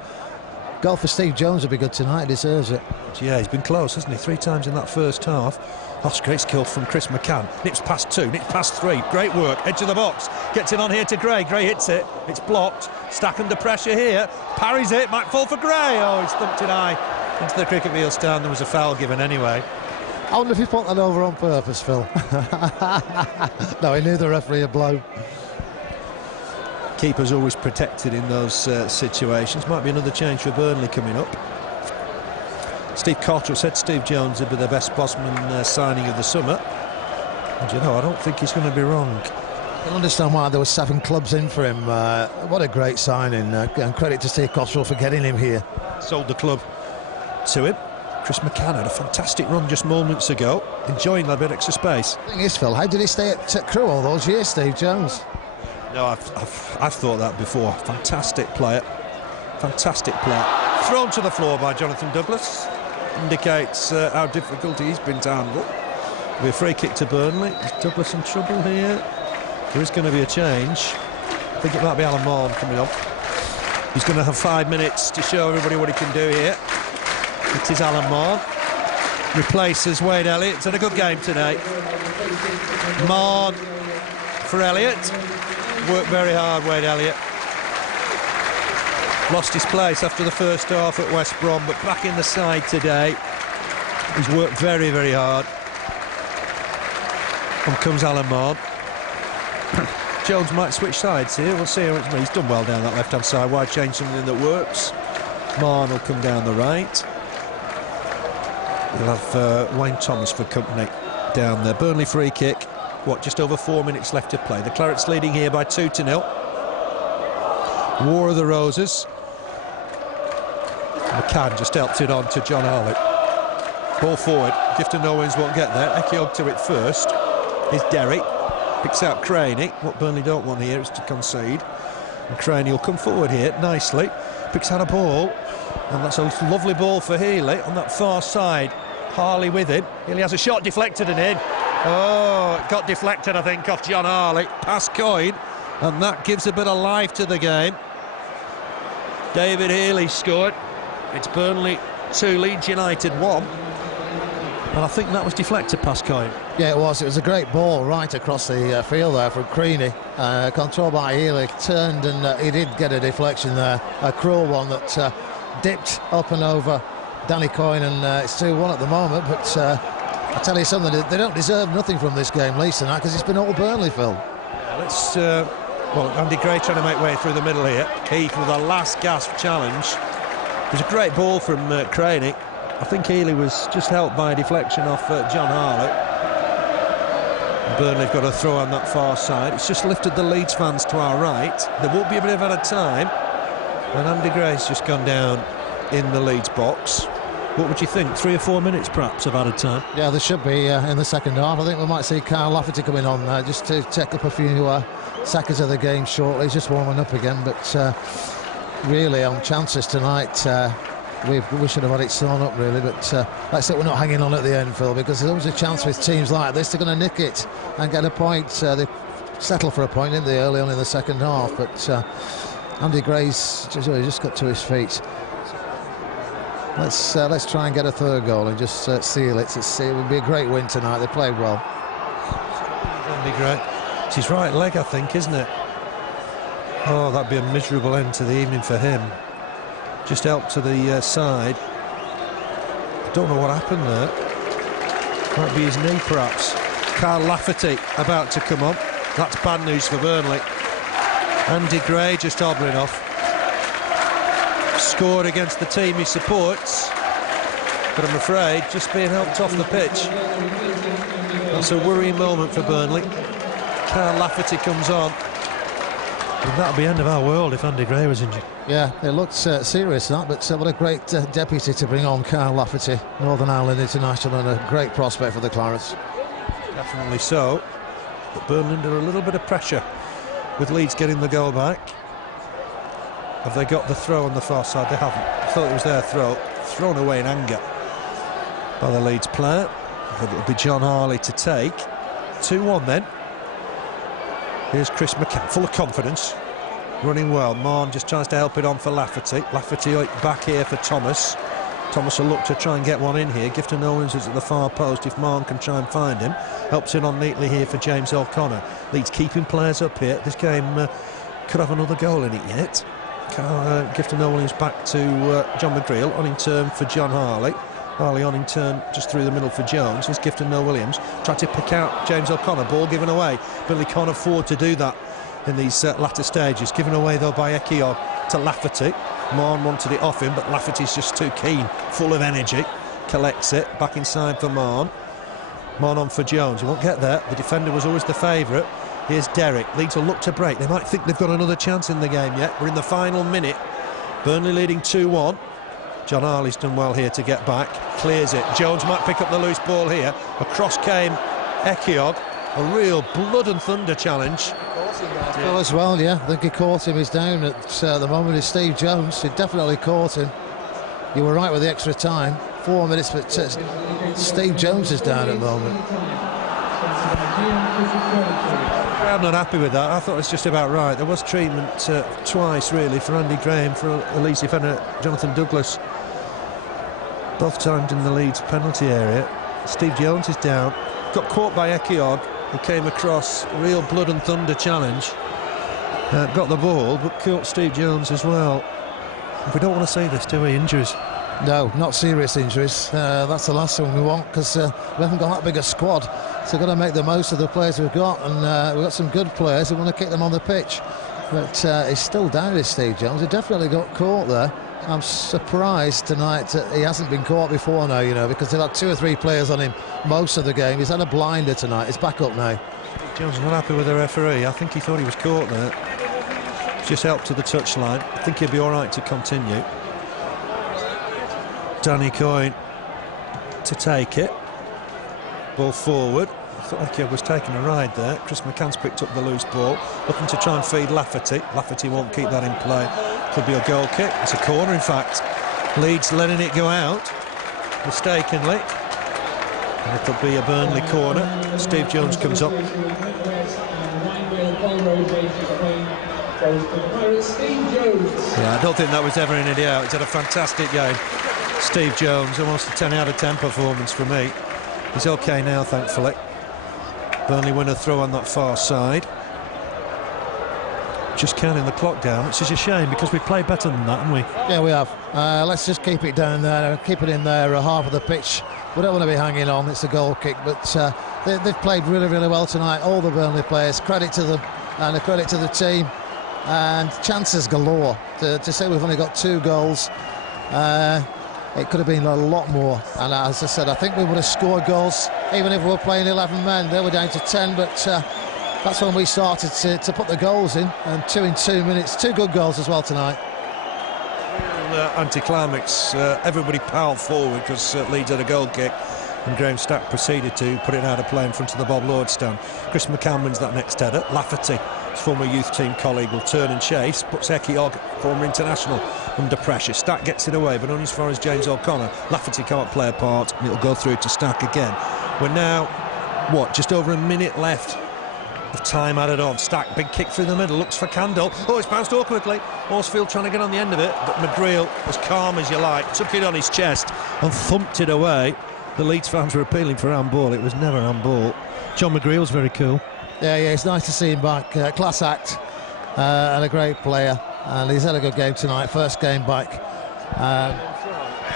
Goal for Steve Jones would be good tonight, he deserves it. Yeah, he's been close, hasn't he? 3 times in that first half. That's great skill from Chris McCann. Nips past 2, nips past 3. Great work, edge of the box. Gets it on here to Gray. Gray hits it. It's blocked. Stack under pressure here. Parries it. Might fall for Gray. Oh, he's thumped it high into the cricket field stand. There was a foul given anyway. I wonder if he put that over on purpose, Phil. No, he knew the referee had blown. Keeper's always protected in those situations. Might be another change for Burnley coming up. Steve Cotterill said Steve Jones would be the best Bosman signing of the summer. And you know, I don't think he's going to be wrong. I can understand why there were 7 clubs in for him. What a great signing, and credit to Steve Cotterill for getting him here. Sold the club to him. Chris McCann had a fantastic run just moments ago, enjoying that bit extra space. The thing is, Phil, how did he stay at Crewe all those years, Steve Jones? No, I've thought that before. Fantastic player. Fantastic player. Thrown to the floor by Jonathan Douglas. Indicates how difficult he's been to handle. It'll be a free kick to Burnley. Is Douglas in trouble here? There is going to be a change. I think it might be Alan Morn coming on. He's going to have 5 minutes to show everybody what he can do here. It is Alan Morn. Replaces Wade Elliott. It's had a good game today. Morn for Elliott. Worked very hard, Wade Elliott. Lost his place after the first half at West Brom, but back in the side today. He's worked very, very hard. On comes Alan Morn. Jones might switch sides here. We'll see how it's made. He's done well down that left-hand side. Why change something that works? Morn will come down the right. We'll have Wayne Thomas for company down there. Burnley free kick. What, just over 4 minutes left to play. The Clarets leading here by 2-0. War of the Roses. McCann just helped it on to John Harley. Ball forward. Gifton Owens won't get there. Ekiog to it first. Is Derry. Picks out Craney. What Burnley don't want here is to concede. And Craney will come forward here nicely. Picks out a ball. And that's a lovely ball for Healy on that far side. Harley with him. Healy has a shot deflected and in. Oh, it got deflected, I think, off John Harley. Past Coyne. And that gives a bit of life to the game. David Healy scored. It's Burnley 2, Leeds United 1. And I think that was deflected past Coyne. Yeah, it was. It was a great ball right across the field there from Creaney. Controlled by Healy. Turned and he did get a deflection there. A cruel one that dipped up and over Danny Coyne, and it's 2-1 at the moment. But I tell you something, they don't deserve nothing from this game, Leeds, tonight, because it's been all Burnley, Phil. Yeah, let's... well, Andy Gray trying to make way through the middle here. Heath with a last gasp challenge. It was a great ball from Craney. I think Healy was just helped by a deflection off John Harley. Burnley have got a throw on that far side. It's just lifted the Leeds fans to our right. There will be a bit of added time. And Andy Gray's just gone down in the Leeds box. What would you think? 3 or 4 minutes perhaps of added time? Yeah, there should be in the second half. I think we might see Kyle Lafferty coming on just to take up a few seconds of the game shortly. He's just warming up again, but really on chances tonight, we should have had it sewn up really, but that's it. We're not hanging on at the end, Phil, because there's always a chance with teams like this. They're going to nick it and get a point. They settle for a point, didn't they, early on in the second half, but Andy Gray's just got to his feet. Let's try and get a third goal and just seal it. It would be a great win tonight. They played well. That'd be great. It's his right leg, I think, isn't it? Oh, that'd be a miserable end to the evening for him. Just helped to the side. I don't know what happened there. Might be his knee, perhaps. Kyle Lafferty about to come on. That's bad news for Burnley. Andy Gray just hobbling off. Scored against the team he supports, but I'm afraid just being helped off the pitch. That's a worrying moment for Burnley. Kyle Lafferty comes on, and that'll be the end of our world if Andy Gray was injured. Yeah, it looked serious, that, but what a great deputy to bring on, Kyle Lafferty, Northern Ireland international, and a great prospect for the Clarets. Definitely so, but Burnley under a little bit of pressure with Leeds getting the goal back. Have they got the throw on the far side? They haven't. I thought it was their throw, thrown away in anger by the Leeds player. But it'll be John Harley to take. 2-1 then. Here's Chris McCann, full of confidence, running well. Marn just tries to help it on for Lafferty. Lafferty back here for Thomas. Thomas will look to try and get one in here. Gifton Owens is at the far post if Marn can try and find him. Helps it on neatly here for James O'Connor. Leeds keeping players up here. This game could have another goal in it yet. Gifton Owens back to John McGreal, on in turn for John Harley. Harley on in turn just through the middle for Jones. Here's Gifton Williams. Tried to pick out James O'Connor. Ball given away. Burnley can't afford to do that in these latter stages. Given away though by Ekiog to Lafferty. Marn wanted it off him, but Lafferty's just too keen. Full of energy. Collects it. Back inside for Marn. Marn on for Jones. He won't get there. The defender was always the favourite. Here's Derrick. Leeds will look to break. They might think they've got another chance in the game yet. We're in the final minute. Burnley leading 2-1. John Harley's done well here to get back. Clears it. Jones might pick up the loose ball here. Across came Ekiog. A real blood and thunder challenge. Well, as well, yeah. I think he caught him. He's down at the moment. Is Steve Jones. He definitely caught him. You were right with the extra time. 4 minutes, but Steve Jones is down at the moment. I'm not happy with that. I thought it was just about right. There was treatment twice, really, for Andy Graham, for the Leeds defender Jonathan Douglas. Both times in the Leeds penalty area. Steve Jones is down. Got caught by Ekiog, who came across a real blood and thunder challenge. Got the ball, but caught Steve Jones as well. We don't want to see this, do we? Injuries. No, not serious injuries. That's the last one we want, because we haven't got that big a squad. So we've got to make the most of the players we've got, and we've got some good players. We want to kick them on the pitch. But he's still down with Steve Jones. He definitely got caught there. I'm surprised tonight that he hasn't been caught before now, you know, because they've had 2 or 3 players on him most of the game. He's had a blinder tonight. He's back up now. Jones is not happy with the referee. I think he thought he was caught there. Just helped to the touchline. I think he'll be all right to continue. Danny Coyne to take it. Ball forward. I thought Ekiog was taking a ride there. Chris McCann's picked up the loose ball, looking to try and feed Lafferty. Lafferty won't keep that in play. Could be a goal kick. It's a corner, in fact. Leeds letting it go out mistakenly. And it'll be a Burnley corner. Steve Jones comes up. Yeah, I don't think that was ever in any doubt. He's had a fantastic game. Steve Jones, almost a 10 out of 10 performance for me. He's okay now, thankfully. Burnley win a throw on that far side. Just counting the clock down, which is a shame because we played better than that, haven't we? Yeah, we have. Let's just keep it down there, keep it in there, half of the pitch. We don't want to be hanging on. It's a goal kick, but they've played really, really well tonight. All the Burnley players, credit to them, and a credit to the team. And chances galore. To say we've only got 2 goals, it could have been a lot more. And as I said, I think we would have scored goals even if we were playing 11 men. They were down to 10, but that's when we started to put the goals in, and 2 in 2 minutes. 2 good goals as well tonight. Anti-climax. Everybody piled forward because Leeds had a goal kick, and Graham Stack proceeded to put it out of play in front of the Bob Lord stand. Chris McCann wins that next header. Lafferty, his former youth team colleague, will turn and chase. Puts Ekiog, former international, under pressure. Stack gets it away, but only as far as James O'Connor. Lafferty can't play a part, and it'll go through to Stack again. We're now, just over a minute left of time added on. Stack, big kick through the middle, looks for Candle. Oh, it's bounced awkwardly. Horsfield trying to get on the end of it, but McGreal, as calm as you like, took it on his chest and thumped it away. The Leeds fans were appealing for handball. It was never handball. John McGreal's very cool. Yeah, it's nice to see him back. Class act and a great player. And he's had a good game tonight. First game back.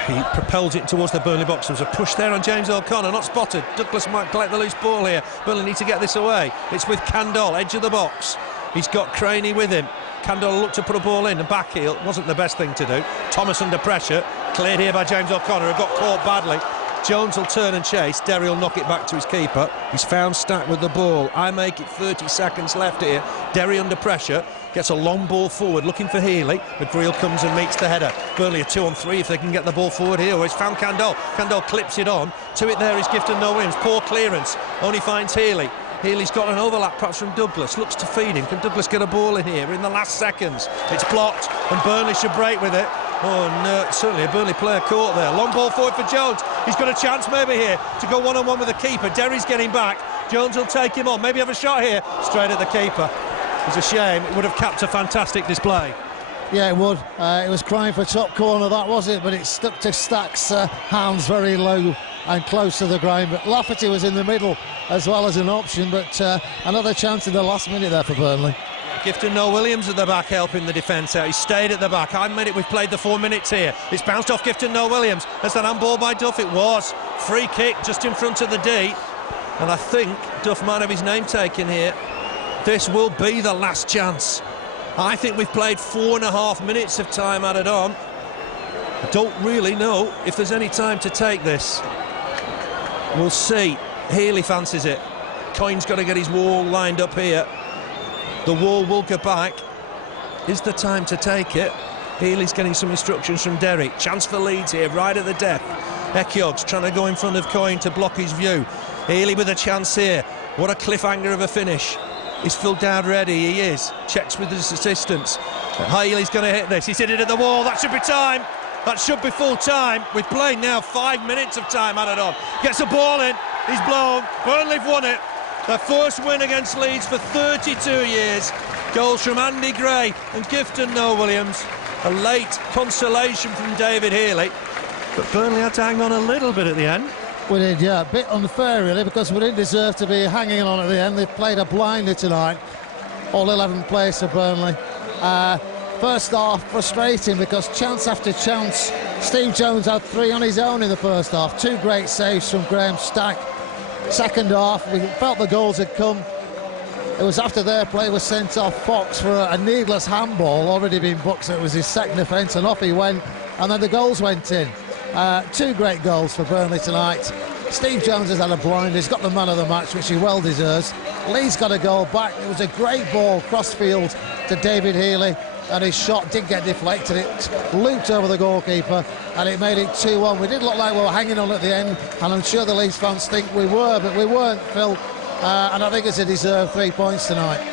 He propels it towards the Burnley box. There was a push there on James O'Connor, not spotted. Douglas might collect the loose ball here. Burnley need to get this away. It's with Candle, edge of the box. He's got Craney with him. Candle looked to put a ball in, and back heel wasn't the best thing to do. Thomas under pressure, cleared here by James O'Connor, who got caught badly. Jones will turn and chase. Derry will knock it back to his keeper. He's found Stack with the ball. I make it 30 seconds left here. Derry under pressure. Gets a long ball forward, looking for Healy. McGreal comes and meets the header. Burnley a 2-on-3 if they can get the ball forward here. Oh, he's found Candle. Candle clips it on. To it there is Gifton Noe-Williams. Poor clearance. Only finds Healy. Healy's got an overlap perhaps from Douglas. Looks to feed him. Can Douglas get a ball in here? We're in the last seconds. It's blocked and Burnley should break with it. Oh, no, certainly a Burnley player caught there. Long ball forward for Jones. He's got a chance maybe here to go one-on-one with the keeper. Derry's getting back. Jones will take him on. Maybe have a shot here. Straight at the keeper. It's a shame. It would have capped a fantastic display. Yeah, it would. It was crying for top corner, that was it, but it stuck to Stack's hands very low and close to the ground. But Lafferty was in the middle as well as an option, but another chance in the last minute there for Burnley. Gifton Noe-Williams at the back helping the defence out. He stayed at the back. I admit it, we've played the 4 minutes here. It's bounced off Gifton Noe-Williams. That's that handball by Duff. It was. Free kick just in front of the D. And I think Duff might have his name taken here. This will be the last chance. I think we've played 4.5 minutes of time added on. I don't really know if there's any time to take this. We'll see. Healy fancies it. Coyne's got to get his wall lined up here. The wall will go back. Is the time to take it? Healy's getting some instructions from Derry. Chance for Leeds here, right at the death. Ekyog's trying to go in front of Coyne to block his view. Healy with a chance here. What a cliffhanger of a finish. Is Phil Dowd ready? He is. Checks with his assistants. Healy's going to hit this. He's hit it at the wall. That should be time. That should be full time. We've played now 5 minutes of time added on. Gets a ball in. He's blown. Burnley've won it. Their first win against Leeds for 32 years. Goals from Andy Gray and Gifton Noe-Williams. A late consolation from David Healy. But Burnley had to hang on a little bit at the end. We did, yeah. A bit unfair, really, because we didn't deserve to be hanging on at the end. They played a blinder tonight. All 11 players for Burnley. First half, frustrating because chance after chance. Steve Jones had 3 on his own in the first half. 2 great saves from Graham Stack. Second half, we felt the goals had come. It was after their play was sent off Fox for a needless handball, already been booked, so it was his second offence, and off he went, and then the goals went in. 2 great goals for Burnley tonight. Steve Jones has had a blind. He's got the man of the match, which he well deserves. Lee's got a goal back. It was a great ball cross field to David Healy, and his shot did get deflected. It looped over the goalkeeper and it made it 2-1. We did look like we were hanging on at the end, and I'm sure the Leeds fans think we were, but we weren't, Phil. And I think it's a deserved 3 points tonight.